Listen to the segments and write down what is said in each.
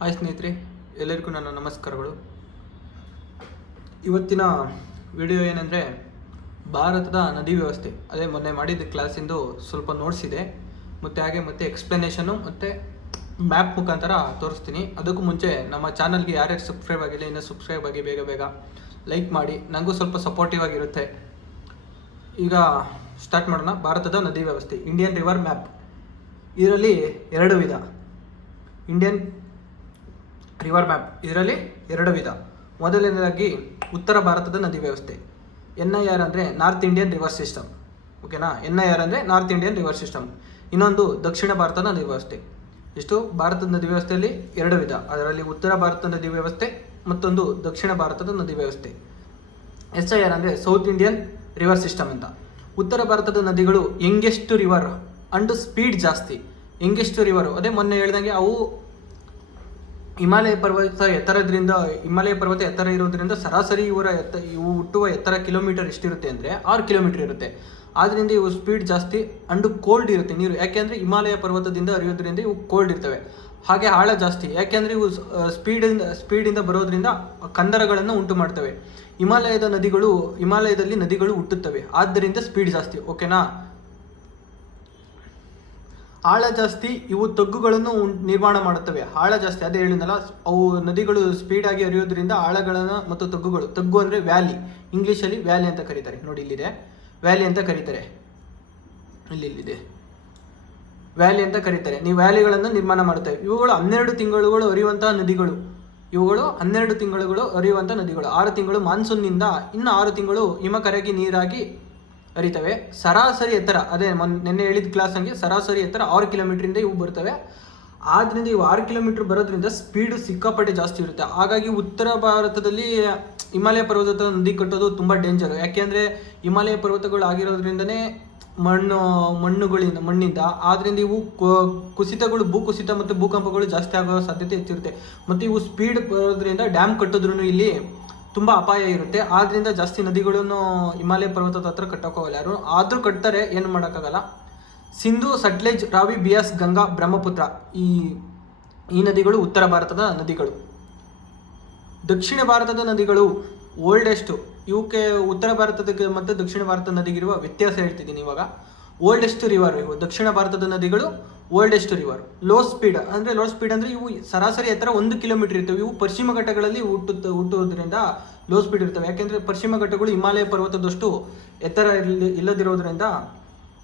Hi ಸ್ನೇಹಿತರೆ, ಎಲ್ಲರಿಗೂ ನನ್ನ ನಮಸ್ಕಾರಗಳು. ಇವತ್ತಿನ ವಿಡಿಯೋ ಏನಂದರೆ ಭಾರತದ ನದಿ ವ್ಯವಸ್ಥೆ. ಅದೇ ಮೊನ್ನೆ ಮಾಡಿದ ಕ್ಲಾಸಿಂದು ಸ್ವಲ್ಪ ನೋಟ್ಸ್ ಇದೆ, ಮತ್ತು ಎಕ್ಸ್ಪ್ಲನೇಷನು ಮತ್ತು ಮ್ಯಾಪ್ ಮುಖಾಂತರ ತೋರಿಸ್ತೀನಿ. ಅದಕ್ಕೂ ಮುಂಚೆ ನಮ್ಮ ಚಾನಲ್ಗೆ ಯಾರ್ಯಾರು ಸಬ್ಸ್ಕ್ರೈಬ್ ಆಗಿಲ್ಲ ಇನ್ನೂ ಸಬ್ಸ್ಕ್ರೈಬ್ ಆಗಿ ಬೇಗ ಲೈಕ್ ಮಾಡಿ, ನನಗೂ ಸ್ವಲ್ಪ ಸಪೋರ್ಟಿವ್ ಆಗಿರುತ್ತೆ. ಈಗ ಸ್ಟಾರ್ಟ್ ಮಾಡೋಣ. ಭಾರತದ ನದಿ ವ್ಯವಸ್ಥೆ, ಇಂಡಿಯನ್ ರಿವರ್ ಮ್ಯಾಪ್. ಇದರಲ್ಲಿ ಎರಡು ವಿಧ. ಇಂಡಿಯನ್ ರಿವರ್ ಮ್ಯಾಪ್ ಇದರಲ್ಲಿ ಎರಡು ವಿಧ. ಮೊದಲನೇದಾಗಿ ಉತ್ತರ ಭಾರತದ ನದಿ ವ್ಯವಸ್ಥೆ, NIR ಅಂದರೆ ನಾರ್ತ್ ಇಂಡಿಯನ್ ರಿವರ್ ಸಿಸ್ಟಮ್. ಓಕೆನಾ, NIR ಅಂದರೆ ನಾರ್ತ್ ಇಂಡಿಯನ್ ರಿವರ್ ಸಿಸ್ಟಮ್. ಇನ್ನೊಂದು ದಕ್ಷಿಣ ಭಾರತದ ನದಿ ವ್ಯವಸ್ಥೆ. ಇಷ್ಟು ಭಾರತದ ನದಿ ವ್ಯವಸ್ಥೆಯಲ್ಲಿ ಎರಡು ವಿಧ. ಅದರಲ್ಲಿ ಉತ್ತರ ಭಾರತದ ನದಿ ವ್ಯವಸ್ಥೆ, ಮತ್ತೊಂದು ದಕ್ಷಿಣ ಭಾರತದ ನದಿ ವ್ಯವಸ್ಥೆ. SIR ಅಂದರೆ ಸೌತ್ ಇಂಡಿಯನ್ ರಿವರ್ ಸಿಸ್ಟಮ್ ಅಂತ. ಉತ್ತರ ಭಾರತದ ನದಿಗಳು ಯಂಗೆಸ್ಟ್ ರಿವರ್ ಅಂಡ್ ಸ್ಪೀಡ್ ಜಾಸ್ತಿ. ಯಂಗೆಸ್ಟ್ ರಿವರು ಅದೇ ಮೊನ್ನೆ ಹೇಳ್ದಂಗೆ ಅವು ಹಿಮಾಲಯ ಪರ್ವತ ಎತ್ತರ ಇರೋದ್ರಿಂದ ಸರಾಸರಿ ಇವು ಹುಟ್ಟುವ ಎತ್ತರ ಕಿಲೋಮೀಟರ್ ಎಷ್ಟಿರುತ್ತೆ ಅಂದರೆ 6 ಕಿಲೋಮೀಟರ್ ಇರುತ್ತೆ. ಆದ್ದರಿಂದ ಇವು ಸ್ಪೀಡ್ ಜಾಸ್ತಿ ಅಂಡ್ ಕೋಲ್ಡ್ ಇರುತ್ತೆ ನೀರು. ಯಾಕೆಂದರೆ ಹಿಮಾಲಯ ಪರ್ವತದಿಂದ ಹರಿಯೋದ್ರಿಂದ ಇವು ಕೋಲ್ಡ್ ಇರ್ತವೆ. ಹಾಗೆ ಆಳ ಜಾಸ್ತಿ, ಯಾಕೆಂದರೆ ಇವು ಸ್ಪೀಡಿಂದ ಬರೋದ್ರಿಂದ ಕಂದರಗಳನ್ನು ಉಂಟು ಮಾಡ್ತವೆ. ಹಿಮಾಲಯದಲ್ಲಿ ನದಿಗಳು ಹುಟ್ಟುತ್ತವೆ, ಆದ್ದರಿಂದ ಸ್ಪೀಡ್ ಜಾಸ್ತಿ. ಓಕೆನಾ, ಆಳ ಜಾಸ್ತಿ. ಇವು ತಗ್ಗುಗಳನ್ನು ನಿರ್ಮಾಣ ಮಾಡುತ್ತವೆ. ಆಳ ಜಾಸ್ತಿ ಅದೇ ಹೇಳಿದ್ನಲ್ಲ, ಅವು ನದಿಗಳು ಸ್ಪೀಡಾಗಿ ಹರಿಯೋದ್ರಿಂದ ಆಳಗಳನ್ನು ಮತ್ತು ತಗ್ಗು ಅಂದರೆ ವ್ಯಾಲಿ, ಇಂಗ್ಲೀಷಲ್ಲಿ ವ್ಯಾಲಿ ಅಂತ ಕರೀತಾರೆ. ನೋಡಿ, ಇಲ್ಲಿದೆ ವ್ಯಾಲಿ ಅಂತ ಕರೀತಾರೆ. ಇಲ್ಲಿದೆ ವ್ಯಾಲಿ ಅಂತ ಕರೀತಾರೆ. ನೀವು ವ್ಯಾಲಿಗಳನ್ನು ನಿರ್ಮಾಣ ಮಾಡುತ್ತವೆ. ಇವುಗಳು 12 ತಿಂಗಳುಗಳು ಹರಿಯುವಂತಹ ನದಿಗಳು. 6 ತಿಂಗಳು ಮಾನ್ಸೂನ್ನಿಂದ, ಇನ್ನು 6 ತಿಂಗಳು ಹಿಮ ಕರಗಿ ನೀರಾಗಿ ಹರಿತವೆ. ಸರಾಸರಿ ಎತ್ತರ ಅದೇ ನಿನ್ನೆ ಹೇಳಿದ ಕ್ಲಾಸ್ ಹಂಗೆ ಸರಾಸರಿ ಎತ್ತರ 6 ಕಿಲೋಮೀಟ್ರಿಂದ ಇವು ಬರ್ತವೆ. ಆದ್ದರಿಂದ ಇವು 6 ಕಿಲೋಮೀಟರ್ ಬರೋದ್ರಿಂದ ಸ್ಪೀಡು ಸಿಕ್ಕಾಪಟ್ಟೆ ಜಾಸ್ತಿ ಇರುತ್ತೆ. ಹಾಗಾಗಿ ಉತ್ತರ ಭಾರತದಲ್ಲಿ ಹಿಮಾಲಯ ಪರ್ವತದ ನದಿ ಕಟ್ಟೋದು ತುಂಬ ಡೇಂಜರು. ಯಾಕೆಂದರೆ ಹಿಮಾಲಯ ಪರ್ವತಗಳು ಆಗಿರೋದ್ರಿಂದನೇ ಮಣ್ಣಿಂದ ಆದ್ದರಿಂದ ಇವು ಕುಸಿತಗಳು, ಭೂಕುಸಿತ ಮತ್ತು ಭೂಕಂಪಗಳು ಜಾಸ್ತಿ ಆಗೋ ಸಾಧ್ಯತೆ ಹೆಚ್ಚಿರುತ್ತೆ. ಮತ್ತು ಇವು ಸ್ಪೀಡ್ ಬರೋದ್ರಿಂದ ಡ್ಯಾಮ್ ಕಟ್ಟಿದ್ರೂ ಇಲ್ಲಿ ತುಂಬ ಅಪಾಯ ಇರುತ್ತೆ. ಆದ್ದರಿಂದ ಜಾಸ್ತಿ ನದಿಗಳನ್ನು ಹಿಮಾಲಯ ಪರ್ವತದ ಹತ್ರ ಕಟ್ಟೋಕ್ಕೋಗಲ್ಲ ಯಾರು. ಆದರೂ ಕಟ್ತಾರೆ, ಏನು ಮಾಡೋಕ್ಕಾಗಲ್ಲ. ಸಿಂಧು, ಸಟ್ಲೇಜ್, ರಾವಿ, ಬಿಯಾಸ್, ಗಂಗಾ, ಬ್ರಹ್ಮಪುತ್ರ ಈ ನದಿಗಳು ಉತ್ತರ ಭಾರತದ ನದಿಗಳು. ದಕ್ಷಿಣ ಭಾರತದ ನದಿಗಳು ಓಲ್ಡೆಸ್ಟು. ಇವಕ್ಕೆ ಉತ್ತರ ಭಾರತದ ಮತ್ತು ದಕ್ಷಿಣ ಭಾರತದ ನದಿಗಿರುವ ವ್ಯತ್ಯಾಸ ಹೇಳ್ತಿದ್ದೀನಿ ಇವಾಗ. ಓಲ್ಡೆಸ್ಟ್ ರಿವರ್ ಇವು ದಕ್ಷಿಣ ಭಾರತದ ನದಿಗಳು. Oldest river. ಲೋ ಸ್ಪೀಡ್ ಅಂದರೆ ಇವು ಸರಾಸರಿ ಎತ್ತರ 1 ಕಿಲೋಮೀಟರ್ ಇರ್ತವೆ. ಇವು ಪಶ್ಚಿಮ ಘಟ್ಟಗಳಲ್ಲಿ ಹುಟ್ಟುವುದರಿಂದ ಲೋ ಸ್ಪೀಡ್ ಇರ್ತವೆ. ಯಾಕೆಂದರೆ ಪಶ್ಚಿಮ ಘಟ್ಟಗಳು ಹಿಮಾಲಯ ಪರ್ವತದಷ್ಟು ಎತ್ತರ ಇಲ್ಲದಿರೋದ್ರಿಂದ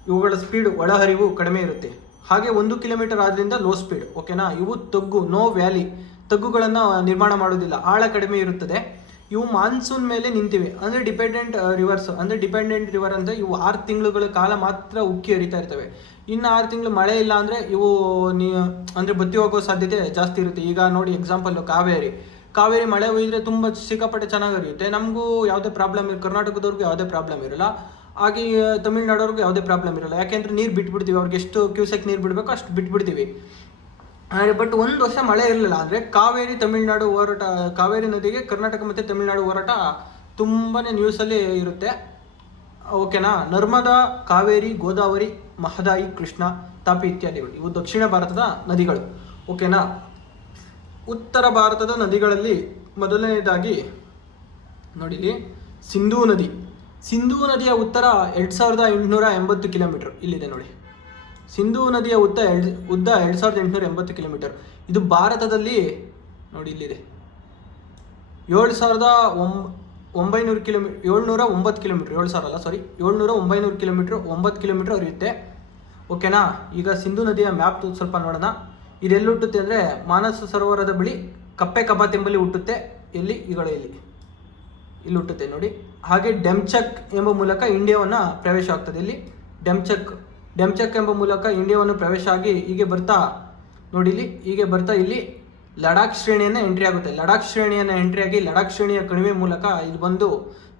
ಇವುಗಳ ಸ್ಪೀಡ್, ಒಳಹರಿವು ಕಡಿಮೆ ಇರುತ್ತೆ. ಹಾಗೆ 1 ಕಿಲೋಮೀಟರ್ ಆದ್ದರಿಂದ ಲೋ ಸ್ಪೀಡ್. ಓಕೆನಾ. ಇವು ತಗ್ಗು, ನೋ ವ್ಯಾಲಿ, ತಗ್ಗುಗಳನ್ನು ನಿರ್ಮಾಣ ಮಾಡೋದಿಲ್ಲ, ಆಳ ಕಡಿಮೆ ಇರುತ್ತದೆ. ಇವು ಮಾನ್ಸೂನ್ ಮೇಲೆ ನಿಂತಿವೆ. ಅಂದರೆ ಡಿಪೆಂಡೆಂಟ್ ರಿವರ್ ಅಂದರೆ ಇವು 6 ತಿಂಗಳುಗಳ ಕಾಲ ಮಾತ್ರ ಉಕ್ಕಿ ಹರಿತಾ ಇರ್ತವೆ. ಇನ್ನು 6 ತಿಂಗಳು ಮಳೆ ಇಲ್ಲ ಅಂದರೆ ಇವು ಅಂದರೆ ಬತ್ತಿ ಹೋಗೋ ಸಾಧ್ಯತೆ ಜಾಸ್ತಿ ಇರುತ್ತೆ. ಈಗ ನೋಡಿ, ಎಕ್ಸಾಂಪಲ್ ಕಾವೇರಿ ಮಳೆ ಹೋಯಿದ್ರೆ ತುಂಬ ಸಿಕ್ಕಾಪಟ್ಟೆ ಚೆನ್ನಾಗಿ ಹರಿಯುತ್ತೆ. ನಮಗೂ ಯಾವುದೇ ಪ್ರಾಬ್ಲಮ್ ಕರ್ನಾಟಕದವ್ರಿಗೂ ಯಾವುದೇ ಪ್ರಾಬ್ಲಮ್ ಇರಲ್ಲ. ಹಾಗೆ ತಮಿಳ್ನಾಡವ್ರಿಗೂ ಯಾವುದೇ ಪ್ರಾಬ್ಲಮ್ ಇರಲ್ಲ. ಯಾಕೆಂದರೆ ನೀರು ಬಿಟ್ಬಿಡ್ತೀವಿ, ಅವ್ರಿಗೆ ಎಷ್ಟು ಕ್ಯೂಸೆಕ್ ನೀರು ಬಿಡಬೇಕು ಅಷ್ಟು ಬಿಟ್ಬಿಡ್ತೀವಿ. ಬಟ್ ಒಂದು ವರ್ಷ ಮಳೆ ಇರಲಿಲ್ಲ ಅಂದರೆ ಕಾವೇರಿ ನದಿಗೆ ಕರ್ನಾಟಕ ಮತ್ತು ತಮಿಳುನಾಡು ಹೋರಾಟ ತುಂಬಾ ನ್ಯೂಸಲ್ಲಿ ಇರುತ್ತೆ. ಓಕೆನಾ. ನರ್ಮದಾ, ಕಾವೇರಿ, ಗೋದಾವರಿ, ಮಹದಾಯಿ, ಕೃಷ್ಣ, ತಾಪಿ ಇತ್ಯಾದಿಗಳು ಇವು ದಕ್ಷಿಣ ಭಾರತದ ನದಿಗಳು. ಓಕೆನಾ. ಉತ್ತರ ಭಾರತದ ನದಿಗಳಲ್ಲಿ ಮೊದಲನೇದಾಗಿ ನೋಡಿ, ಸಿಂಧೂ ನದಿಯ ಉತ್ತರ 2880 ಕಿಲೋಮೀಟರ್ ಇಲ್ಲಿದೆ ನೋಡಿ. ಸಿಂಧೂ ನದಿಯ ಉದ್ದ 2880 ಕಿಲೋಮೀಟರ್. ಇದು ಭಾರತದಲ್ಲಿ ನೋಡಿ ಇಲ್ಲಿದೆ 709 ಕಿಲೋಮೀಟರ್ 9 ಕಿಲೋಮೀಟರ್ ಹರಿಯುತ್ತೆ. ಓಕೆನಾ. ಈಗ ಸಿಂಧೂ ನದಿಯ ಮ್ಯಾಪ್ ಸ್ವಲ್ಪ ನೋಡೋಣ. ಇದೆಲ್ಲಿ ಹುಟ್ಟುತ್ತೆ ಅಂದರೆ ಮಾನಸ ಸರೋವರದ ಬಳಿ ಕಪ್ಪೆ ಕಬಾತ್ ಎಂಬಲ್ಲಿ ಹುಟ್ಟುತ್ತೆ. ಇಲ್ಲಿ ಹುಟ್ಟುತ್ತೆ ನೋಡಿ. ಹಾಗೆ ಡೆಮ್ಚಕ್ ಎಂಬ ಮೂಲಕ ಇಂಡಿಯಾವನ್ನು ಪ್ರವೇಶ ಆಗ್ತದೆ. ಇಲ್ಲಿ ಡೆಮ್ಚಕ್ ಎಂಬ ಮೂಲಕ ಇಂಡಿಯಾವನ್ನು ಪ್ರವೇಶ ಆಗಿ ಹೀಗೆ ಬರ್ತಾ ಇಲ್ಲಿ ಲಡಾಖ್ ಶ್ರೇಣಿಯನ್ನು ಎಂಟ್ರಿ ಆಗುತ್ತೆ. ಲಡಾಖ್ ಶ್ರೇಣಿಯ ಕಣಿವೆ ಮೂಲಕ ಇಲ್ಲಿ ಬಂದು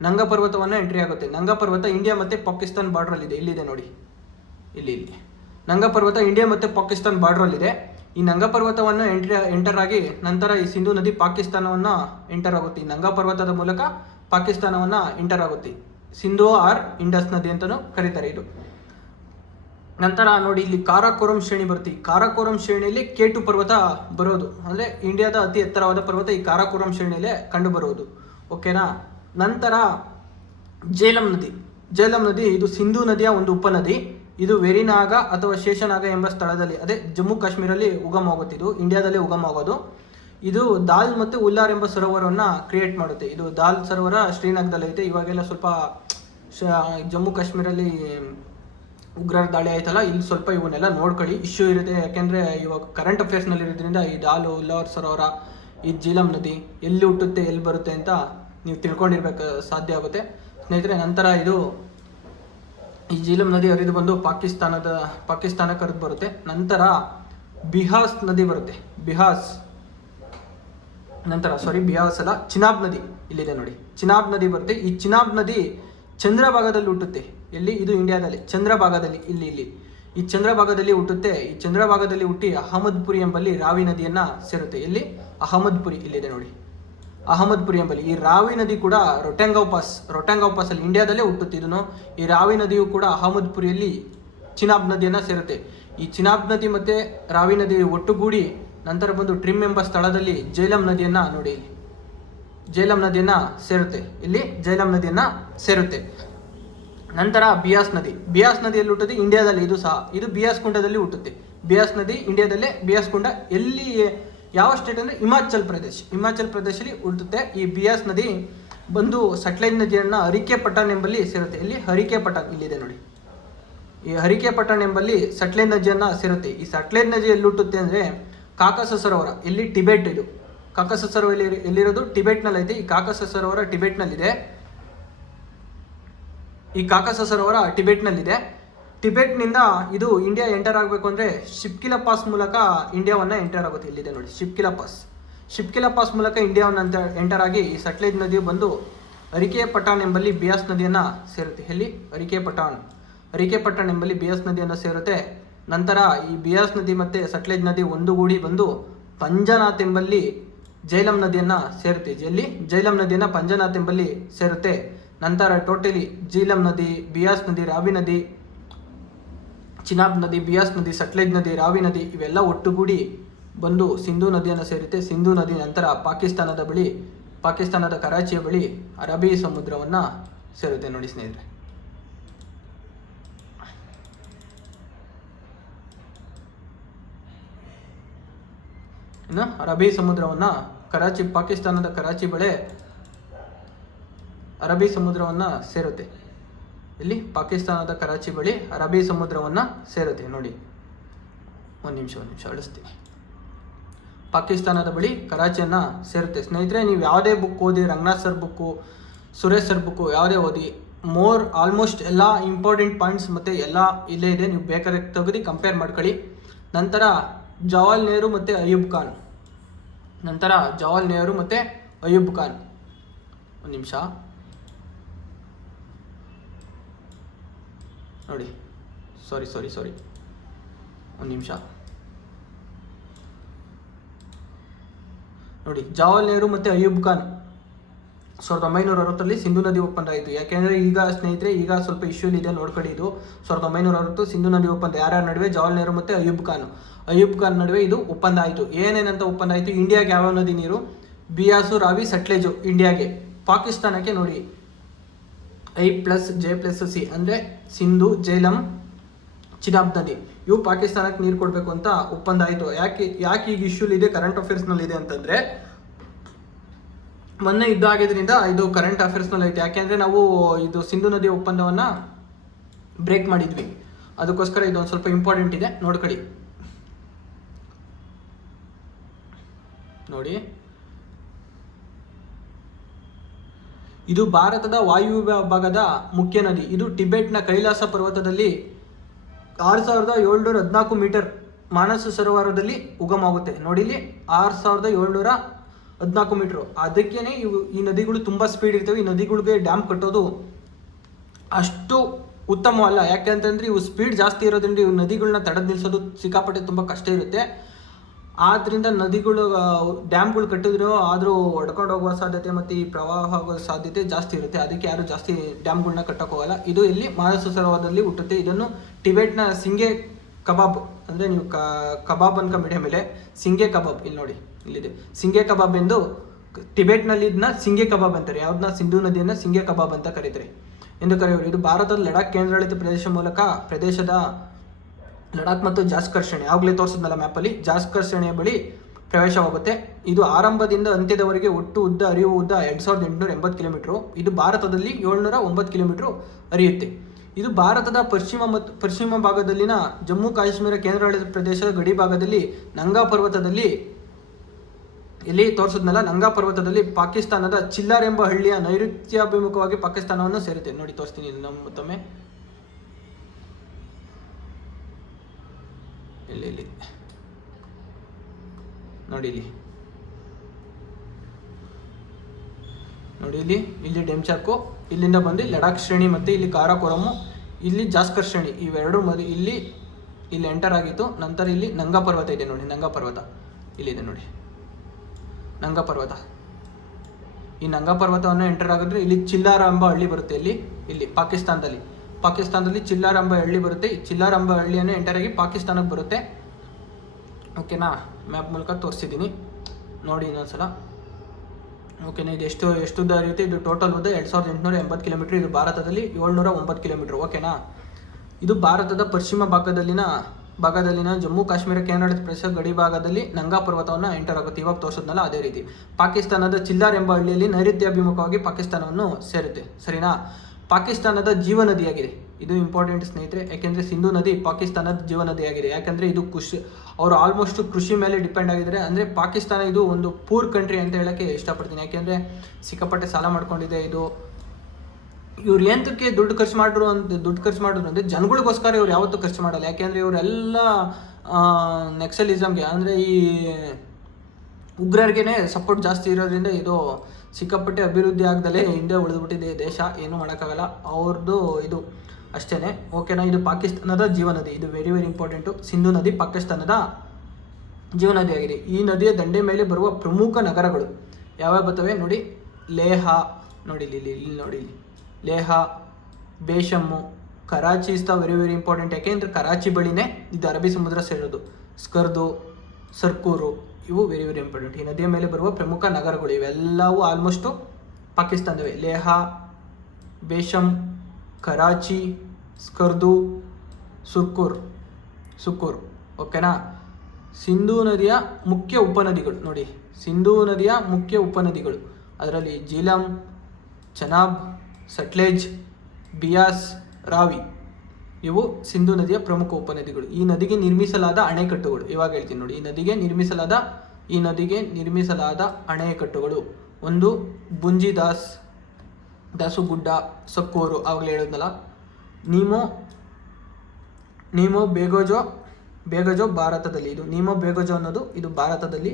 ನಂಗ ಪರ್ವತವನ್ನು ಎಂಟ್ರಿ ಆಗುತ್ತೆ. ನಂಗ ಪರ್ವತ ಇಂಡಿಯಾ ಮತ್ತು ಪಾಕಿಸ್ತಾನ್ ಬಾರ್ಡ್ರಲ್ಲಿದೆ. ಇಲ್ಲಿದೆ ನೋಡಿ, ಇಲ್ಲಿ ನಂಗ ಪರ್ವತ ಇಂಡಿಯಾ ಮತ್ತು ಪಾಕಿಸ್ತಾನ್ ಬಾರ್ಡ್ರಲ್ಲಿದೆ. ಈ ನಂಗ ಪರ್ವತವನ್ನು ಎಂಟರ್ ಆಗಿ ನಂತರ ಈ ಸಿಂಧೂ ನದಿ ಪಾಕಿಸ್ತಾನವನ್ನು ಎಂಟರ್ ಆಗುತ್ತೆ. ಈ ನಂಗ ಪರ್ವತದ ಮೂಲಕ ಪಾಕಿಸ್ತಾನವನ್ನು ಎಂಟರ್ ಆಗುತ್ತೆ. ಸಿಂಧೂ ಆರ್ ಇಂಡಸ್ ನದಿ ಅಂತಲೂ ಕರೀತಾರೆ. ಇದು ನಂತರ ನೋಡಿ ಇಲ್ಲಿ ಕಾರಾಕೋರಂ ಶ್ರೇಣಿ ಬರುತ್ತೆ. ಈ ಕಾರಾಕೋರಂ ಶ್ರೇಣಿಯಲ್ಲಿ K2 ಪರ್ವತ ಬರೋದು, ಅಂದರೆ ಇಂಡಿಯಾದ ಅತಿ ಎತ್ತರವಾದ ಪರ್ವತ ಈ ಕಾರಾಕೋರಂ ಶ್ರೇಣಿಯಲ್ಲೇ ಕಂಡು ಬರುವುದು. ಓಕೆನಾ. ನಂತರ ಜೇಲಂ ನದಿ. ಜೇಲಂ ನದಿ ಇದು ಸಿಂಧೂ ನದಿಯ ಒಂದು ಉಪನದಿ. ಇದು ವೆರಿನಾಗ ಅಥವಾ ಶೇಷನಾಗ ಎಂಬ ಸ್ಥಳದಲ್ಲಿ, ಅದೇ ಜಮ್ಮು ಕಾಶ್ಮೀರಲ್ಲಿ ಉಗಮ ಆಗುತ್ತೆ. ಇದು ಇಂಡಿಯಾದಲ್ಲೇ ಉಗಮ ಆಗೋದು. ಇದು ದಾಲ್ ಮತ್ತು ಉಲ್ಲಾರ್ ಎಂಬ ಸರೋವರವನ್ನು ಕ್ರಿಯೇಟ್ ಮಾಡುತ್ತೆ. ಇದು ದಾಲ್ ಸರೋವರ ಶ್ರೀನಗರದಲ್ಲಿ ಐತೆ. ಇವಾಗೆಲ್ಲ ಸ್ವಲ್ಪ ಜಮ್ಮು ಕಾಶ್ಮೀರಲ್ಲಿ ಉಗ್ರರ ದಾಳಿ ಆಯ್ತಲ್ಲ, ಇಲ್ಲಿ ಸ್ವಲ್ಪ ಇವನ್ನೆಲ್ಲ ನೋಡ್ಕೊಳ್ಳಿ, ಇಶ್ಯೂ ಇರುತ್ತೆ. ಯಾಕೆಂದರೆ ಇವಾಗ ಕರೆಂಟ್ ಅಫೇರ್ಸ್ನಲ್ಲಿ ಇರೋದ್ರಿಂದ ಈ ದಾಲ್ ಉಲ್ಲಾರ್ ಸರೋವರ, ಈ ಜೀಲಂ ನದಿ ಎಲ್ಲಿ ಹುಟ್ಟುತ್ತೆ ಎಲ್ಲಿ ಬರುತ್ತೆ ಅಂತ ನೀವು ತಿಳ್ಕೊಂಡಿರ್ಬೇಕು ಸಾಧ್ಯ ಆಗುತ್ತೆ ಸ್ನೇಹಿತರೆ. ನಂತರ ಇದು ಈ ಜೀಲಂ ನದಿ ಹರಿದು ಬಂದು ಪಾಕಿಸ್ತಾನಕ್ಕೆ ಹರಿದು ಬರುತ್ತೆ. ನಂತರ ಬಿಹಾಸ್ ನದಿ ಬರುತ್ತೆ. ಬಿಹಾಸ್ ಅಲ್ಲ, ಚಿನಾಬ್ ನದಿ ಇಲ್ಲಿದೆ ನೋಡಿ. ಚಿನಾಬ್ ನದಿ ಬರುತ್ತೆ. ಈ ಚಿನಾಬ್ ನದಿ ಚಂದ್ರಭಾಗದಲ್ಲಿ ಹುಟ್ಟುತ್ತೆ. ಎಲ್ಲಿ? ಇದು ಇಂಡಿಯಾದಲ್ಲಿ ಚಂದ್ರಭಾಗದಲ್ಲಿ, ಇಲ್ಲಿ ಈ ಚಂದ್ರಭಾಗದಲ್ಲಿ ಹುಟ್ಟುತ್ತೆ. ಈ ಚಂದ್ರಭಾಗದಲ್ಲಿ ಹುಟ್ಟಿ ಅಹಮದ್ಪುರಿ ಎಂಬಲ್ಲಿ ರಾವಿ ನದಿಯನ್ನ ಸೇರುತ್ತೆ. ಎಲ್ಲಿ? ಅಹಮದ್ಪುರಿ ಇಲ್ಲಿದೆ ನೋಡಿ, ಅಹಮದ್ಪುರಿ ಎಂಬಲ್ಲಿ. ಈ ರಾವಿ ನದಿ ಕೂಡ ರೊಟೆಂಗಾವ್ ಪಾಸ್ ಅಲ್ಲಿ ಇಂಡಿಯಾದಲ್ಲೇ ಹುಟ್ಟುತ್ತೆ. ಇದನ್ನು ಈ ರಾವಿ ನದಿಯು ಕೂಡ ಅಹಮದ್ಪುರಿಯಲ್ಲಿ ಚಿನಾಬ್ ನದಿಯನ್ನ ಸೇರುತ್ತೆ. ಈ ಚಿನಾಬ್ ನದಿ ಮತ್ತೆ ರಾವಿ ನದಿ ಒಟ್ಟುಗೂಡಿ ನಂತರ ಬಂದು ಟ್ರಿಮ್ ಎಂಬ ಸ್ಥಳದಲ್ಲಿ ಜೇಲಂ ನದಿಯನ್ನ ನೋಡಿ, ಇಲ್ಲಿ ಜೇಲಂ ನದಿಯನ್ನ ಸೇರುತ್ತೆ. ಇಲ್ಲಿ ಜೇಲಂ ನದಿಯನ್ನ ಸೇರುತ್ತೆ. ನಂತರ ಬಿಯಾಸ್ ನದಿಯಲ್ಲಿ ಹುಟ್ಟುತ್ತೆ ಇಂಡಿಯಾದಲ್ಲಿ. ಇದು ಸಹ ಇದು ಬಿಯಾಸ್ ಕುಂಡದಲ್ಲಿ ಹುಟ್ಟುತ್ತೆ. ಬಿಯಾಸ್ ನದಿ ಇಂಡಿಯಾದಲ್ಲೇ. ಬಿಯಾಸ್ ಕುಂಡ ಎಲ್ಲಿ, ಯಾವ ಸ್ಟೇಟ್ ಅಂದರೆ ಹಿಮಾಚಲ್ ಪ್ರದೇಶದಲ್ಲಿ ಹುಟ್ಟುತ್ತೆ. ಈ ಬಿಯಾಸ್ ನದಿ ಬಂದು ಸಟ್ಲೇಜ್ ನದಿಯನ್ನ ಹರಿಕೆ ಪಟ್ಟಣ ಎಂಬಲ್ಲಿ ಸೇರುತ್ತೆ. ಇಲ್ಲಿ ಹರಿಕೆ ಪಟ್ಟಣ ಇಲ್ಲಿದೆ ನೋಡಿ. ಈ ಹರಿಕೆ ಪಟ್ಟಣ ಎಂಬಲ್ಲಿ ಸಟ್ಲೇಜ್ ನದಿಯನ್ನ ಸೇರುತ್ತೆ. ಈ ಸಟ್ಲೇಜ್ ನದಿ ಎಲ್ಲಿ ಹುಟ್ಟುತ್ತೆ ಅಂದರೆ ಕಾಕಸ ಸರೋವರ, ಇಲ್ಲಿ ಟಿಬೆಟ್. ಇದು ಕಾಕಸ ಸರೋವರ ಎಲ್ಲಿರೋದು? ಟಿಬೆಟ್ನಲ್ಲಿ ಐತೆ. ಈ ಕಾಕಸ ಸರೋವರ ಟಿಬೆಟ್ನಲ್ಲಿದೆ. ಟಿಬೆಟ್ನಿಂದ ಇದು ಇಂಡಿಯಾ ಎಂಟರ್ ಆಗಬೇಕು ಅಂದರೆ ಶಿಪ್ಕಿಲಾ ಪಾಸ್ ಮೂಲಕ ಇಂಡಿಯಾವನ್ನು ಎಂಟರ್ ಆಗುತ್ತೆ. ಇಲ್ಲಿದೆ ನೋಡಿ ಶಿಪ್ಕಿಲಾ ಪಾಸ್ ಮೂಲಕ ಇಂಡಿಯಾವನ್ನು ಎಂಟರ್ ಆಗಿ ಈ ಸಟ್ಲೇಜ್ ನದಿಯು ಬಂದು ಹರಿಕೆ ಪಟ್ಟಣ ಎಂಬಲ್ಲಿ ಬಿಯಾಸ್ ನದಿಯನ್ನು ಸೇರುತ್ತೆ. ಎಲ್ಲಿ? ಹರಿಕೆ ಪಟ್ಟಣ ಎಂಬಲ್ಲಿ ಬಿಯಾಸ್ ನದಿಯನ್ನು ಸೇರುತ್ತೆ. ನಂತರ ಈ ಬಿಯಾಸ್ ನದಿ ಮತ್ತು ಸಟ್ಲೇಜ್ ನದಿ ಒಂದುಗೂಡಿ ಬಂದು ಪಂಜನಾಥ್ ಎಂಬಲ್ಲಿ ಜೇಲಂ ನದಿಯನ್ನು ಸೇರುತ್ತೆ. ಎಲ್ಲಿ? ಜೇಲಂ ನದಿಯನ್ನು ಪಂಜನಾಥ್ ಎಂಬಲ್ಲಿ ಸೇರುತ್ತೆ. ನಂತರ ಟೋಟಲಿ ಜೀಲಂ ನದಿ, ಬಿಯಾಸ್ ನದಿ, ರಾವಿ ನದಿ, ಚಿನಾಬ್ ನದಿ, ಬಿಯಾಸ್ ನದಿ, ಸಟ್ಲೇಜ್ ನದಿ, ರಾವಿ ನದಿ ಇವೆಲ್ಲ ಒಟ್ಟುಗೂಡಿ ಬಂದು ಸಿಂಧೂ ನದಿಯನ್ನು ಸೇರುತ್ತೆ. ಸಿಂಧೂ ನದಿ ನಂತರ ಪಾಕಿಸ್ತಾನದ ಕರಾಚಿಯ ಬಳಿ ಅರಬ್ಬಿ ಸಮುದ್ರವನ್ನು ಸೇರುತ್ತೆ ನೋಡಿ ಸ್ನೇಹಿತರೆ. ಇನ್ನು ಅರಬ್ಬಿ ಸಮುದ್ರವನ್ನು ಪಾಕಿಸ್ತಾನದ ಕರಾಚಿ ಬಳಿ ಅರಬ್ಬಿ ಸಮುದ್ರವನ್ನು ಸೇರುತ್ತೆ. ಇಲ್ಲಿ ಪಾಕಿಸ್ತಾನದ ಕರಾಚಿ ಬಳಿ ಅರಬ್ಬಿ ಸಮುದ್ರವನ್ನು ಸೇರುತ್ತೆ ನೋಡಿ. ಒಂದು ನಿಮಿಷ ಅಳಿಸ್ತೀನಿ. ಪಾಕಿಸ್ತಾನದ ಬಳಿ ಕರಾಚಿಯನ್ನು ಸೇರುತ್ತೆ. ಸ್ನೇಹಿತರೆ, ನೀವು ಯಾವುದೇ ಬುಕ್ ಓದಿ, Ranganath sir book, Suresh sir book ಯಾವುದೇ ಓದಿ, ಆಲ್ಮೋಸ್ಟ್ ಎಲ್ಲ ಇಂಪಾರ್ಟೆಂಟ್ ಪಾಯಿಂಟ್ಸ್ ಮತ್ತು ಎಲ್ಲ ಇಲ್ಲೇ ಇದೆ. ನೀವು ಬೇಕಾದ್ರೆ ತೆಗೆದು ಕಂಪೇರ್ ಮಾಡ್ಕೊಳ್ಳಿ. ನಂತರ ಜವಾಹರ್ಲಾಲ್ ನೆಹರು ಮತ್ತು ಅಯೂಬ್ ಖಾನ್. ಒಂದು ನಿಮಿಷ ನೋಡಿ, ಸಾರಿ ಒಂದು ನಿಮಿಷ ನೋಡಿ. ಜವಾಹರ್ಲಾಲ್ ನೆಹರು ಮತ್ತು ಅಯೂಬ್ ಖಾನ್ 1960ರಲ್ಲಿ ಸಿಂಧೂ ನದಿ ಒಪ್ಪಂದ ಆಯಿತು. ಯಾಕೆಂದರೆ ಈಗ ಸ್ನೇಹಿತರೆ, ಈಗ ಸ್ವಲ್ಪ ಇಶ್ಯೂ ಇದೆ, ನೋಡ್ಕೊಳ್ಳಿ. ಇದು 1960 ಸಿಂಧೂ ನದಿ ಒಪ್ಪಂದ. ಯಾರ್ಯಾರ ನಡುವೆ? ಜವಾಹರ್ಲಾಲ್ ನೆಹರು ಮತ್ತು ಅಯೂಬ್ ಖಾನ್ ನಡುವೆ ಇದು ಒಪ್ಪಂದ ಆಯಿತು. ಏನೇನಂತ ಒಪ್ಪಂದ ಆಯಿತು? ಇಂಡಿಯಾಗೆ ಯಾವ ನದಿ ನೀರು? ಬಿಯಾಸು, ರಾವಿ, ಸಟ್ಲೇಜು ಇಂಡಿಯಾಗೆ. ಪಾಕಿಸ್ತಾನಕ್ಕೆ ನೋಡಿ I+J+C ಅಂದರೆ ಸಿಂಧು, ಜೇಲಂ, ಚಿನಾಬ್ ನದಿ ಇವು ಪಾಕಿಸ್ತಾನಕ್ಕೆ ನೀರು ಕೊಡಬೇಕು ಅಂತ ಒಪ್ಪಂದ ಆಯಿತು. ಯಾಕೆ ಈಗ ಇಶ್ಯೂ ಇದೆ, ಕರೆಂಟ್ ಅಫೇರ್ಸ್ನಲ್ಲಿ ಇದೆ ಅಂತಂದರೆ, ಮೊನ್ನೆ ಯುದ್ಧ ಆಗಿದ್ರಿಂದ ಇದು ಕರೆಂಟ್ ಅಫೇರ್ಸ್ನಲ್ಲಿ ಐತೆ. ಯಾಕೆಂದರೆ ನಾವು ಇದು ಸಿಂಧು ನದಿ ಒಪ್ಪಂದವನ್ನು ಬ್ರೇಕ್ ಮಾಡಿದ್ವಿ, ಅದಕ್ಕೋಸ್ಕರ ಇದೊಂದು ಸ್ವಲ್ಪ ಇಂಪಾರ್ಟೆಂಟ್ ಇದೆ, ನೋಡ್ಕೊಳ್ಳಿ ನೋಡಿ. ಇದು ಭಾರತದ ವಾಯುವ್ಯ ಭಾಗದ ಮುಖ್ಯ ನದಿ. ಇದು ಟಿಬೆಟ್ನ ಕೈಲಾಸ ಪರ್ವತದಲ್ಲಿ 6714 ಮೀಟರ್ ಮಾನಸ ಸರೋವರದಲ್ಲಿ ಉಗಮವಾಗುತ್ತೆ. ನೋಡಿ ಇಲ್ಲಿ 6714 ಮೀಟರ್. ಅದಕ್ಕೇನೆ ಈ ನದಿಗಳು ತುಂಬ ಸ್ಪೀಡ್ ಇರ್ತವೆ. ಈ ನದಿಗಳಿಗೆ ಡ್ಯಾಮ್ ಕಟ್ಟೋದು ಅಷ್ಟು ಉತ್ತಮವಲ್ಲ. ಯಾಕೆ ಅಂತಂದರೆ ಇವು ಸ್ಪೀಡ್ ಜಾಸ್ತಿ ಇರೋದ್ರಿಂದ ಇವು ನದಿಗಳನ್ನ ತಡೆದು ನಿಲ್ಲಿಸೋದು ಸಿಕ್ಕಾಪಟ್ಟೆ ತುಂಬ ಕಷ್ಟ ಇರುತ್ತೆ. ಆದ್ದರಿಂದ ನದಿಗಳು ಡ್ಯಾಮ್ಗಳು ಕಟ್ಟಿದ್ರು ಆದರೂ ಒಡ್ಕೊಂಡು ಹೋಗುವ ಸಾಧ್ಯತೆ ಮತ್ತು ಈ ಪ್ರವಾಹ ಆಗುವ ಸಾಧ್ಯತೆ ಜಾಸ್ತಿ ಇರುತ್ತೆ. ಅದಕ್ಕೆ ಯಾರು ಜಾಸ್ತಿ ಡ್ಯಾಮ್ಗಳನ್ನ ಕಟ್ಟಕ್ಕೆ ಹೋಗಲ್ಲ. ಇದು ಇಲ್ಲಿ ಮಾನಸ ಸರೋವರದಲ್ಲಿ ಹುಟ್ಟುತ್ತೆ. ಇದನ್ನು ಟಿಬೆಟ್ನ ಸಿಂಗೆ ಕಬಾಬ್ ಅಂದರೆ ನೀವು ಕಬಾಬ್ ಅನ್ಕೊಂಬಿಡಿ, ಆಮೇಲೆ ಸಿಂಗೆ ಕಬಾಬ್ ಇಲ್ಲಿ ನೋಡಿ ಇಲ್ಲಿದೆ ಸಿಂಗೆ ಕಬಾಬ್ ಎಂದು ಟಿಬೆಟ್ನಲ್ಲಿ ಇದನ್ನ ಸಿಂಗೆ ಕಬಾಬ್ ಅಂತಾರೆ. ಯಾವ್ದನ್ನ ಸಿಂಧೂ ನದಿಯನ್ನು ಸಿಂಗೆ ಕಬಾಬ್ ಅಂತ ಕರೀತಾರೆ ಎಂದು ಕರೆಯುವರು. ಇದು ಭಾರತದ ಲಡಾಖ್ ಕೇಂದ್ರಾಡಳಿತ ಪ್ರದೇಶದ ಲಡಾಖ್ ಮತ್ತು ಜಾಸ್ಕರ್ ಶ್ರೇಣಿ, ಆಗಲೇ ತೋರಿಸಿದ್ನಲ್ಲ ಮ್ಯಾಪಲ್ಲಿ, ಜಾಸ್ಕರ್ ಶ್ರೇಣಿಯ ಬಳಿ ಪ್ರವೇಶವಾಗುತ್ತೆ. ಇದು ಆರಂಭದಿಂದ ಅಂತ್ಯದವರೆಗೆ ಒಟ್ಟು ಉದ್ದ ಹರಿಯುವ ಉದ್ದ 2880 ಕಿಲೋಮೀಟ್ರು. ಇದು ಭಾರತದಲ್ಲಿ 709 ಕಿಲೋಮೀಟ್ರು ಹರಿಯುತ್ತೆ. ಇದು ಭಾರತದ ಪಶ್ಚಿಮ ಭಾಗದಲ್ಲಿನ ಜಮ್ಮು ಕಾಶ್ಮೀರ ಕೇಂದ್ರಾಡಳಿತ ಪ್ರದೇಶದ ಗಡಿ ಭಾಗದಲ್ಲಿ ನಂಗಾ ಪರ್ವತದಲ್ಲಿ, ಇಲ್ಲಿ ತೋರಿಸಿದ್ನಲ್ಲ ನಂಗಾ ಪರ್ವತದಲ್ಲಿ ಪಾಕಿಸ್ತಾನದ ಚಿಲ್ಲಾರ್ ಎಂಬ ಹಳ್ಳಿಯ ನೈಋತ್ಯಾಭಿಮುಖವಾಗಿ ಪಾಕಿಸ್ತಾನವನ್ನು ಸೇರುತ್ತೆ. ನೋಡಿ ತೋರಿಸ್ತೀನಿ ಮತ್ತೊಮ್ಮೆ, ಇಲ್ಲಿ ನೋಡಿ, ಇಲ್ಲಿ ಡೆಮ್ಚಾರ್ಕು, ಇಲ್ಲಿಂದ ಬಂದು ಲಡಾಖ್ ಶ್ರೇಣಿ ಮತ್ತು ಇಲ್ಲಿ ಕಾರಾಕೋರಮು, ಇಲ್ಲಿ ಜಾಸ್ಕರ್ ಶ್ರೇಣಿ, ಇವೆರಡು ಇಲ್ಲಿ ಎಂಟರ್ ಆಗಿತ್ತು. ನಂತರ ಇಲ್ಲಿ ನಂಗಾ ಪರ್ವತ ಇದೆ ನೋಡಿ, ನಂಗಾ ಪರ್ವತ ಇಲ್ಲಿದೆ ನೋಡಿ, ನಂಗಾ ಪರ್ವತ. ಈ ನಂಗಾ ಪರ್ವತವನ್ನು ಎಂಟರ್ ಆಗಿದ್ರೆ ಇಲ್ಲಿ ಚಿಲ್ಲಾರ ಎಂಬ ಹಳ್ಳಿ ಬರುತ್ತೆ. ಇಲ್ಲಿ ಪಾಕಿಸ್ತಾನದಲ್ಲಿ ಚಿಲ್ಲಾರ್ ಎಂಬ ಹಳ್ಳಿ ಬರುತ್ತೆ. ಈ ಚಿಲ್ಲಾರ್ ಎಂಬ ಹಳ್ಳಿಯನ್ನು ಎಂಟರ್ ಆಗಿ ಪಾಕಿಸ್ತಾನಕ್ಕೆ ಬರುತ್ತೆ. ಓಕೆನಾ, ಮ್ಯಾಪ್ ಮೂಲಕ ತೋರಿಸಿದ್ದೀನಿ ನೋಡಿ ಇನ್ನೊಂದ್ಸಲ. ಓಕೆನಾ, ಇದು ಎಷ್ಟು ಉದ್ದ ಇರುತ್ತೆ? ಇದು ಟೋಟಲ್ ಉದ್ದ 2880 ಕಿಲೋಮೀಟ್ರ್. ಇದು ಭಾರತದಲ್ಲಿ 709 ಕಿಲೋಮೀಟ್ರ್. ಓಕೆನಾ, ಇದು ಭಾರತದ ಪಶ್ಚಿಮ ಭಾಗದಲ್ಲಿನ ಜಮ್ಮು ಕಾಶ್ಮೀರ ಕೇಂದ್ರಾಡಳಿತ ಪ್ರದೇಶ ಗಡಿ ಭಾಗದಲ್ಲಿ ನಂಗಾ ಪರ್ವತವನ್ನು ಎಂಟರ್ ಆಗುತ್ತೆ. ಇವಾಗ ತೋರಿಸೋದ್ನಲ್ಲ ಅದೇ ರೀತಿ ಪಾಕಿಸ್ತಾನದ ಚಿಲ್ಲಾರ್ ಎಂಬ ಹಳ್ಳಿಯಲ್ಲಿ ನೈಋತ್ಯಾಭಿಮುಖವಾಗಿ ಪಾಕಿಸ್ತಾನವನ್ನು ಸೇರುತ್ತೆ. ಸರಿನಾ, ಪಾಕಿಸ್ತಾನದ ಜೀವನದಿಯಾಗಿದೆ. ಇದು ಇಂಪಾರ್ಟೆಂಟ್ ಸ್ನೇಹಿತರೆ, ಯಾಕೆಂದರೆ ಸಿಂಧೂ ನದಿ ಪಾಕಿಸ್ತಾನದ ಜೀವನದಿಯಾಗಿದೆ. ಯಾಕೆಂದರೆ ಇದು ಅವರು ಆಲ್ಮೋಸ್ಟ್ ಕೃಷಿ ಮೇಲೆ ಡಿಪೆಂಡ್ ಆಗಿದ್ದಾರೆ. ಅಂದರೆ ಪಾಕಿಸ್ತಾನ ಇದು ಒಂದು ಪೂರ್ ಕಂಟ್ರಿ ಅಂತ ಹೇಳೋಕ್ಕೆ ಇಷ್ಟಪಡ್ತೀನಿ. ಯಾಕೆಂದರೆ ಸಿಕ್ಕಾಪಟ್ಟೆ ಸಾಲ ಮಾಡ್ಕೊಂಡಿದೆ. ಇವ್ರು ಏನಕ್ಕೆ ದುಡ್ಡು ಖರ್ಚು ಮಾಡಿದ್ರು ಅಂದರೆ ಜನಗಳಿಗೋಸ್ಕರ ಇವ್ರು ಯಾವತ್ತೂ ಖರ್ಚು ಮಾಡಲ್ಲ. ಯಾಕೆಂದರೆ ಇವರೆಲ್ಲ ನೆಕ್ಸಲಿಸಮ್ಗೆ ಅಂದರೆ ಈ ಉಗ್ರರಿಗೇ ಸಪೋರ್ಟ್ ಜಾಸ್ತಿ ಇರೋದ್ರಿಂದ ಇದು ಸಿಕ್ಕಾಪಟ್ಟೆ ಅಭಿವೃದ್ಧಿ ಆಗದಲ್ಲೇ ಹಿಂದೆ ಉಳಿದ್ಬಿಟ್ಟಿದೆ ದೇಶ. ಏನೂ ಮಾಡೋಕ್ಕಾಗಲ್ಲ ಅವ್ರದ್ದು ಇದು ಅಷ್ಟೇ. ಓಕೆನಾ, ಇದು ಪಾಕಿಸ್ತಾನದ ಜೀವನದಿ. ಇದು ವೆರಿ ಇಂಪಾರ್ಟೆಂಟು. ಸಿಂಧೂ ನದಿ ಪಾಕಿಸ್ತಾನದ ಜೀವನದಿ ಆಗಿದೆ. ಈ ನದಿಯ ದಂಡೆ ಮೇಲೆ ಬರುವ ಪ್ರಮುಖ ನಗರಗಳು ಯಾವ್ಯಾವ ಬರ್ತವೆ ನೋಡಿ. ಲೇಹ ನೋಡಿ, ಇಲ್ಲಿ ನೋಡಿ, ಲೇಹ, ಬೇಷಮ್ಮು, Karachi is the very important. ಯಾಕೆಂದರೆ ಕರಾಚಿ ಬಳಿನೇ ಇದು ಅರಬ್ಬಿ ಸಮುದ್ರ ಸೇರೋದು. ಸ್ಕರ್ದು, ಸರ್ಕೂರು, ಇವು ವೆರಿ ಇಂಪಾರ್ಟೆಂಟ್. ಈ ನದಿಯ ಮೇಲೆ ಬರುವ ಪ್ರಮುಖ ನಗರಗಳು ಇವೆಲ್ಲವೂ ಆಲ್ಮೋಸ್ಟು ಪಾಕಿಸ್ತಾನದವೇ. ಲೇಹ, ಬೇಷಮ್, ಕರಾಚಿ, ಸ್ಕರ್ದು, ಸುಕ್ಕೂರ್. ಓಕೆನಾ, ಸಿಂಧೂ ನದಿಯ ಮುಖ್ಯ ಉಪನದಿಗಳು ನೋಡಿ. ಸಿಂಧೂ ನದಿಯ ಮುಖ್ಯ ಉಪನದಿಗಳು ಅದರಲ್ಲಿ ಜೀಲಂ, ಚನಾಬ್, ಸಟ್ಲೇಜ್, ಬಿಯಾಸ್, ರಾವಿ ಇವು ಸಿಂಧೂ ನದಿಯ ಪ್ರಮುಖ ಉಪನದಿಗಳು. ಈ ನದಿಗೆ ನಿರ್ಮಿಸಲಾದ ಅಣೆಕಟ್ಟುಗಳು ಇವಾಗ ಹೇಳ್ತೀನಿ ನೋಡಿ. ಈ ನದಿಗೆ ನಿರ್ಮಿಸಲಾದ ಅಣೆಕಟ್ಟುಗಳು ಒಂದು ಬುಂಜಿ ದಾಸುಗುಡ್ಡ, ಸಕ್ಕೂರು ಆವಾಗಲೇ ಹೇಳಿದ್ನಲ್ಲ. ನೀಮೋ ಬೇಗಜೋ ಭಾರತದಲ್ಲಿ, ಇದು ನೀಮೋ ಬೇಗಜೋ ಅನ್ನೋದು ಇದು ಭಾರತದಲ್ಲಿ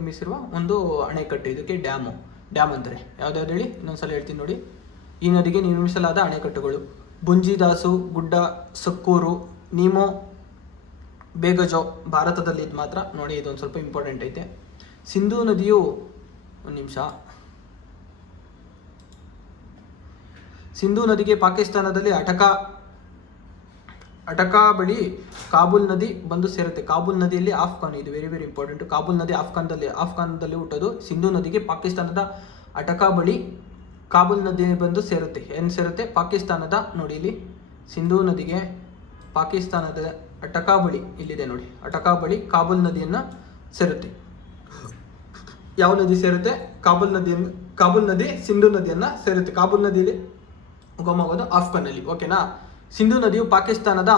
ನಿರ್ಮಿಸಿರುವ ಒಂದು ಅಣೆಕಟ್ಟು. ಇದಕ್ಕೆ ಡ್ಯಾಮ್ ಅಂತಾರೆ. ಯಾವ್ದಾವ್ದು ಹೇಳಿ ಇನ್ನೊಂದ್ಸಲ ಹೇಳ್ತೀನಿ ನೋಡಿ. ಈ ನದಿಗೆ ನಿರ್ಮಿಸಲಾದ ಅಣೆಕಟ್ಟುಗಳು ಬುಂಜಿದಾಸು ಗುಡ್ಡ, ಸಕ್ಕೂರು, ನೀಮೋ ಬೇಗಜೋ ಭಾರತದಲ್ಲಿ ಇದು ಮಾತ್ರ ನೋಡಿ. ಇದೊಂದು ಸ್ವಲ್ಪ ಇಂಪಾರ್ಟೆಂಟ್ ಐತೆ. ಸಿಂಧೂ ನದಿಯು ಒಂದು ನಿಮಿಷ. ಸಿಂಧೂ ನದಿಗೆ ಪಾಕಿಸ್ತಾನದಲ್ಲಿ ಅಟಕಾ ಬಳಿ ಕಾಬೂಲ್ ನದಿ ಬಂದು ಸೇರುತ್ತೆ. ಕಾಬೂಲ್ ನದಿಯಲ್ಲಿ ಆಫ್ಘಾನ್, ಇದು ವೆರಿ ಇಂಪಾರ್ಟೆಂಟ್. ಕಾಬೂಲ್ ನದಿ ಆಫ್ಘಾನ್ದಲ್ಲಿ ಹುಟ್ಟೋದು. ಸಿಂಧೂ ನದಿಗೆ ಪಾಕಿಸ್ತಾನದ ಅಟಕಾ ಬಳಿ ಕಾಬೂಲ್ ನದಿ ಬಂದು ಸೇರುತ್ತೆ. ಏನು ಸೇರುತ್ತೆ? ಪಾಕಿಸ್ತಾನದ ನೋಡಿ, ಇಲ್ಲಿ ಸಿಂಧೂ ನದಿಗೆ ಪಾಕಿಸ್ತಾನದ ಅಟಕಾ ಬಳಿ ಇಲ್ಲಿದೆ ನೋಡಿ. ಅಟಕಾ ಬಳಿ ಕಾಬೂಲ್ ನದಿಯನ್ನು ಸೇರುತ್ತೆ. ಯಾವ ನದಿ ಸೇರುತ್ತೆ? ಕಾಬೂಲ್ ನದಿ ಸಿಂಧೂ ನದಿಯನ್ನು ಸೇರುತ್ತೆ. ಕಾಬೂಲ್ ನದಿಯಲ್ಲಿ ಉಗಮ ಆಗೋದು ಆಫ್ಘಾನಲ್ಲಿ. ಓಕೆನಾ, ಸಿಂಧೂ ನದಿಯು ಪಾಕಿಸ್ತಾನದ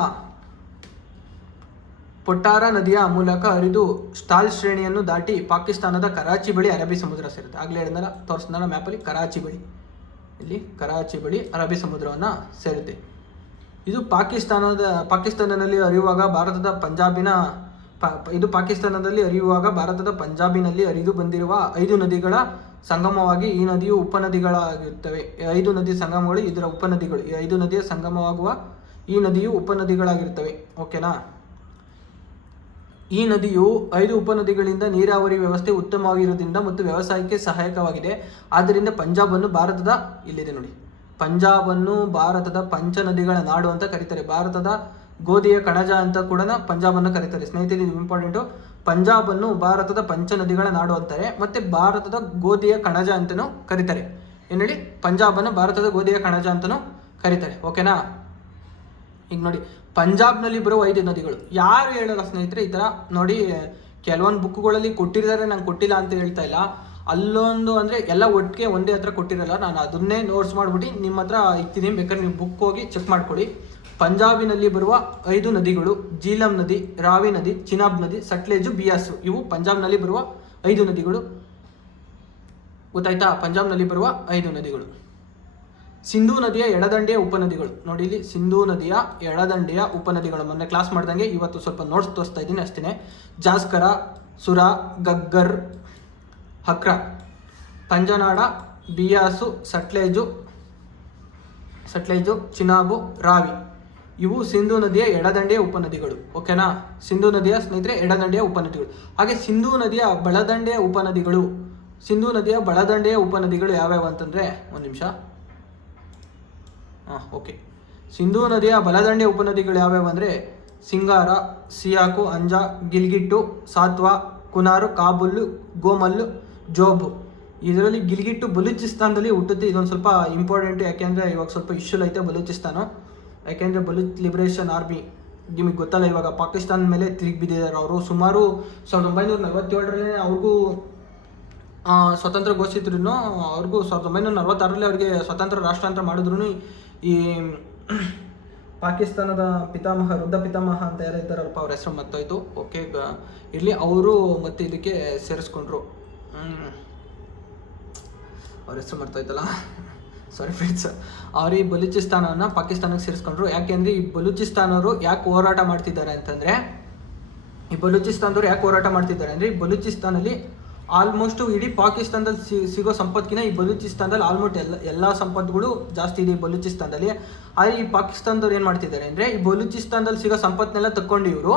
ಪೊಟ್ಟಾರ ನದಿಯ ಮೂಲಕ ಹರಿದು ಸ್ಟಾಲ್ ಶ್ರೇಣಿಯನ್ನು ದಾಟಿ ಪಾಕಿಸ್ತಾನದ ಕರಾಚಿ ಬಳಿ ಅರಬ್ಬಿ ಸಮುದ್ರ ಸೇರುತ್ತೆ. ಆಗಲೇ ಹೇಳಿದ್ನಲ್ಲ, ತೋರಿಸಿದ್ನಲ್ಲ ಮ್ಯಾಪಲ್ಲಿ, ಕರಾಚಿ ಬಳಿ ಅರಬ್ಬಿ ಸಮುದ್ರವನ್ನು ಸೇರುತ್ತೆ. ಇದು ಪಾಕಿಸ್ತಾನದಲ್ಲಿ ಹರಿಯುವಾಗ ಭಾರತದ ಪಂಜಾಬಿನಲ್ಲಿ ಹರಿದು ಬಂದಿರುವ 5 ನದಿಗಳ ಸಂಗಮವಾಗಿ ಈ ನದಿಯು ಉಪನದಿಗಳಾಗಿರುತ್ತವೆ. 5 ನದಿ ಸಂಗಮಗಳು ಇದರ ಉಪನದಿಗಳು. ಈ 5 ನದಿಯ ಸಂಗಮವಾಗುವ ಈ ನದಿಯು ಉಪನದಿಗಳಾಗಿರ್ತವೆ. ಓಕೆನಾ. ಈ ನದಿಯು 5 ಉಪನದಿಗಳಿಂದ ನೀರಾವರಿ ವ್ಯವಸ್ಥೆ ಉತ್ತಮವಾಗಿರುವುದರಿಂದ ಮತ್ತು ವ್ಯವಸಾಯಕ್ಕೆ ಸಹಾಯಕವಾಗಿದೆ. ಆದ್ದರಿಂದ ಪಂಜಾಬನ್ನು ಭಾರತದ ಇಲ್ಲಿದೆ ನೋಡಿ, ಪಂಜಾಬನ್ನು ಭಾರತದ ಪಂಚ ನದಿಗಳ ನಾಡು ಅಂತ ಕರೀತಾರೆ. ಭಾರತದ ಗೋಧಿಯ ಕಣಜ ಅಂತ ಕೂಡ ಪಂಜಾಬನ್ನು ಕರೀತಾರೆ. ಸ್ನೇಹಿತರೆ, ಇದು ಇಂಪಾರ್ಟೆಂಟು. ಪಂಜಾಬನ್ನು ಭಾರತದ ಪಂಚ ನದಿಗಳ ನಾಡು ಅಂತಾರೆ, ಮತ್ತೆ ಭಾರತದ ಗೋಧಿಯ ಕಣಜ ಅಂತಲೂ ಕರೀತಾರೆ. ಏನು ಹೇಳಿ, ಪಂಜಾಬನ್ನು ಭಾರತದ ಗೋಧಿಯ ಕಣಜ ಅಂತಲೂ ಕರೀತಾರೆ. ಓಕೆನಾ. ಈಗ ನೋಡಿ, ಪಂಜಾಬ್ನಲ್ಲಿ ಬರುವ 5 ನದಿಗಳು ಯಾರು ಹೇಳಲ್ಲ ಸ್ನೇಹಿತರೆ. ಈ ಥರ ನೋಡಿ, ಕೆಲವೊಂದು ಬುಕ್ಗಳಲ್ಲಿ ಕೊಟ್ಟಿದ್ದಾರೆ, ನಂಗೆ ಕೊಟ್ಟಿಲ್ಲ ಅಂತ ಹೇಳ್ತಾ ಇಲ್ಲ. ಅಲ್ಲೊಂದು ಅಂದರೆ ಎಲ್ಲ ಒಟ್ಟಿಗೆ ಒಂದೇ ಹತ್ರ ಕೊಟ್ಟಿರಲ್ಲ. ನಾನು ಅದನ್ನೇ ನೋಟ್ಸ್ ಮಾಡಿಬಿಟ್ಟು ನಿಮ್ಮ ಹತ್ರ ಇಕ್ತಿದ್ದೀನಿ, ಬೇಕಾದ್ರೆ ನೀವು ಬುಕ್ ಹೋಗಿ ಚೆಕ್ ಮಾಡ್ಕೊಳ್ಳಿ. ಪಂಜಾಬಿನಲ್ಲಿ ಬರುವ 5 ನದಿಗಳು: ಜೀಲಂ ನದಿ, ರಾವಿ ನದಿ, ಚಿನಾಬ್ ನದಿ, ಸಟ್ಲೇಜು, ಬಿಯಾಸು. ಇವು ಪಂಜಾಬ್ನಲ್ಲಿ ಬರುವ 5 ನದಿಗಳು. ಗೊತ್ತಾಯ್ತಾ? ಪಂಜಾಬ್ನಲ್ಲಿ ಬರುವ 5 ನದಿಗಳು. ಸಿಂಧೂ ನದಿಯ ಎಡದಂಡೆಯ ಉಪನದಿಗಳು. ನೋಡಿ ಇಲ್ಲಿ, ಸಿಂಧೂ ನದಿಯ ಎಡದಂಡೆಯ ಉಪನದಿಗಳು. ಮೊನ್ನೆ ಕ್ಲಾಸ್ ಮಾಡ್ದಂಗೆ ಇವತ್ತು ಸ್ವಲ್ಪ ನೋಟ್ಸ್ ತೋರಿಸ್ತಾ ಇದ್ದೀನಿ ಅಷ್ಟೇ. ಜಾಸ್ಕರ, ಸುರಾ, ಗಗ್ಗರ್, ಹಕ್ರ, ಪಂಜನಾಡ, ಬಿಯಾಸು, ಸಟ್ಲೇಜು, ಚಿನಾಬು, ರಾವಿ. ಇವು ಸಿಂಧೂ ನದಿಯ ಎಡದಂಡೆಯ ಉಪನದಿಗಳು. ಓಕೆನಾ. ಸಿಂಧೂ ನದಿಯ ಸ್ನೇಹಿತರೆ ಎಡದಂಡೆಯ ಉಪನದಿಗಳು. ಹಾಗೆ ಸಿಂಧೂ ನದಿಯ ಬಲದಂಡೆಯ ಉಪನದಿಗಳು. ಸಿಂಧೂ ನದಿಯ ಬಲದಂಡೆಯ ಉಪನದಿಗಳು ಯಾವ್ಯಾವ ಅಂತಂದರೆ, ಒಂದು ನಿಮಿಷ. ಓಕೆ. ಸಿಂಧೂ ನದಿಯ ಬಲದಂಡೆಯ ಉಪನದಿಗಳು ಯಾವ್ಯಾವ ಅಂದರೆ ಸಿಂಗಾರ, ಸಿಯಾಕು, ಅಂಜಾ, ಗಿಲ್ಗಿಟ್ಟು, ಸಾತ್ವಾ, ಕುನಾರು, ಕಾಬುಲ್ಲು, ಗೋಮಲ್ಲು, ಜೋಬು. ಇದರಲ್ಲಿ ಗಿಲ್ಗಿಟ್ಟು ಬಲೂಚಿಸ್ತಾನದಲ್ಲಿ ಹುಟ್ಟುತ್ತೆ. ಇದೊಂದು ಸ್ವಲ್ಪ ಇಂಪಾರ್ಟೆಂಟು, ಯಾಕೆಂದರೆ ಇವಾಗ ಸ್ವಲ್ಪ ಇಶ್ಯೂಲ್ ಐತೆ ಬಲೂಚಿಸ್ತಾನು. ಯಾಕೆಂದರೆ ಬಲೂಚ್ ಲಿಬರೇಷನ್ ಆರ್ಮಿ ನಿಮಗೆ ಗೊತ್ತಲ್ಲ, ಇವಾಗ ಪಾಕಿಸ್ತಾನ ಮೇಲೆ ತಿರುಗಿ ಬಿದ್ದಿದ್ದಾರೆ ಅವರು. ಸುಮಾರು 1947 ಅವ್ರಿಗೂ ಸ್ವತಂತ್ರ ಘೋಷಿಸಿದ್ರು. ಅವ್ರಿಗೂ 1946 ಅವ್ರಿಗೆ ಸ್ವತಂತ್ರ ರಾಷ್ಟ್ರ ಅಂತ ಮಾಡಿದ್ರು. ಈ ಪಾಕಿಸ್ತಾನದ ಪಿತಾಮಹ, ವೃದ್ಧ ಪಿತಾಮಹ ಅಂತ ಯಾರು ಇದ್ದಾರಲ್ಪ, ಅವ್ರ ಹೆಸರು ಮತ್ತೋಯ್ತು. ಓಕೆ, ಇರಲಿ. ಅವರು ಮತ್ತೆ ಇದಕ್ಕೆ ಸೇರಿಸ್ಕೊಂಡ್ರು. ಅವ್ರ ಹೆಸರು ಮರ್ತೋಯ್ತಲ್ಲ, ಸಾರಿ ಫ್ರೆಂಡ್ಸ್. ಅವ್ರು ಈ ಬಲೂಚಿಸ್ತಾನವನ್ನು ಪಾಕಿಸ್ತಾನಕ್ಕೆ ಸೇರಿಸ್ಕೊಂಡ್ರು. ಯಾಕೆಂದರೆ ಈ ಬಲೂಚಿಸ್ತಾನವರು ಯಾಕೆ ಹೋರಾಟ ಮಾಡ್ತಿದ್ದಾರೆ ಅಂತಂದರೆ, ಈ ಬಲೂಚಿಸ್ತಾನಲ್ಲಿ ಆಲ್ಮೋಸ್ಟ್ ಇಡೀ ಪಾಕಿಸ್ತಾನದಲ್ಲಿ ಸಿಗೋ ಸಂಪತ್ತಿನ ಈ ಬಲೂಚಿಸ್ತಾನದಲ್ಲಿ ಆಲ್ಮೋಸ್ಟ್ ಎಲ್ಲ ಸಂಪತ್ತುಗಳು ಜಾಸ್ತಿ ಇದೆ ಈ ಬಲೂಚಿಸ್ತಾನದಲ್ಲಿ. ಆದರೆ ಈ ಪಾಕಿಸ್ತಾನದವ್ರು ಏನು ಮಾಡ್ತಿದ್ದಾರೆ ಅಂದರೆ, ಈ ಬಲೂಚಿಸ್ತಾನದಲ್ಲಿ ಸಿಗೋ ಸಂಪತ್ತನ್ನೆಲ್ಲ ತಕ್ಕೊಂಡು ಇವರು